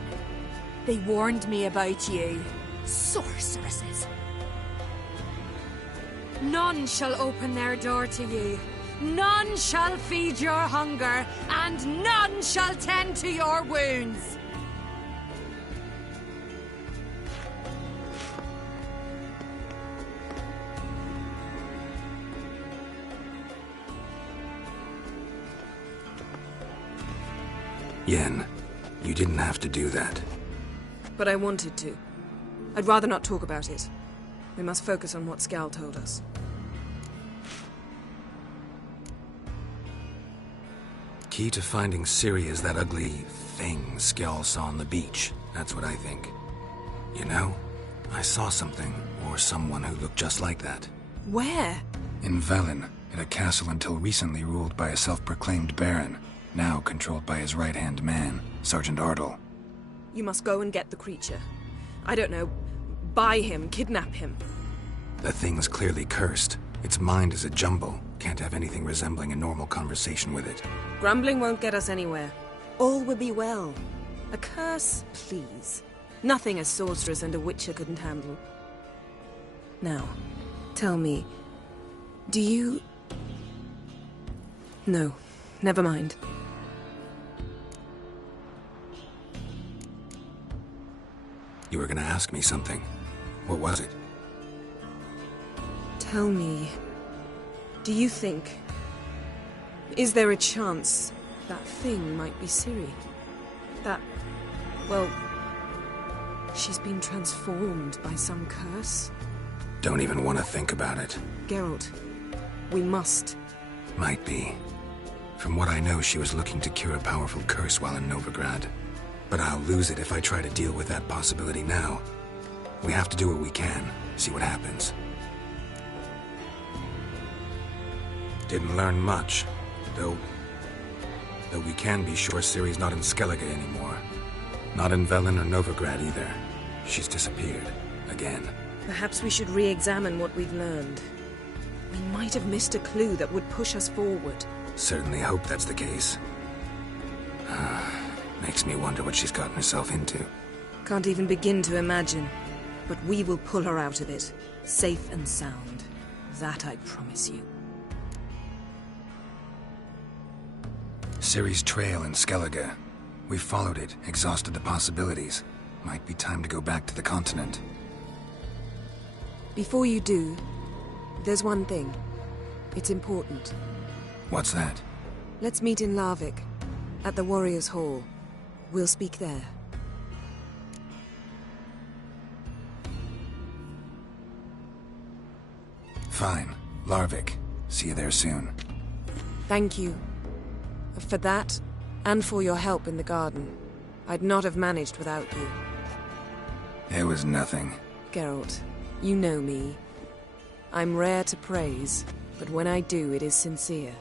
They warned me about you. Sorceresses. None shall open their door to you. None shall feed your hunger, and none shall tend to your wounds. Yen, you didn't have to do that. But I wanted to. I'd rather not talk about it. We must focus on what Skal told us. Key to finding Ciri is that ugly thing Skell saw on the beach. That's what I think. You know, I saw something, or someone who looked just like that. Where? In Velen, in a castle until recently ruled by a self-proclaimed baron, now controlled by his right-hand man, Sergeant Ardle. You must go and get the creature. I don't know, buy him, kidnap him. The thing's clearly cursed. Its mind is a jumble. Can't have anything resembling a normal conversation with it. Grumbling won't get us anywhere. All will be well. A curse, please. Nothing a sorceress and a witcher couldn't handle. Now, tell me, do you... No, never mind. You were gonna ask me something. What was it? Tell me, do you think... Is there a chance that thing might be Ciri? That... well... she's been transformed by some curse? Don't even want to think about it. Geralt, we must. Might be. From what I know, she was looking to cure a powerful curse while in Novigrad. But I'll lose it if I try to deal with that possibility now. We have to do what we can, see what happens. Didn't learn much, though Though we can be sure Ciri's not in Skellige anymore. Not in Velen or Novigrad either. She's disappeared. Again. Perhaps we should re-examine what we've learned. We might have missed a clue that would push us forward. Certainly hope that's the case. Makes me wonder what she's gotten herself into. Can't even begin to imagine. But we will pull her out of it. Safe and sound. That I promise you. Ciri's trail in Skellige. We followed it, exhausted the possibilities. Might be time to go back to the continent. Before you do, there's one thing. It's important. What's that? Let's meet in Larvik, at the Warriors' Hall. We'll speak there. Fine. Larvik. See you there soon. Thank you. For that, and for your help in the garden. I'd not have managed without you. It was nothing. Geralt, you know me. I'm rare to praise, but when I do, it is sincere.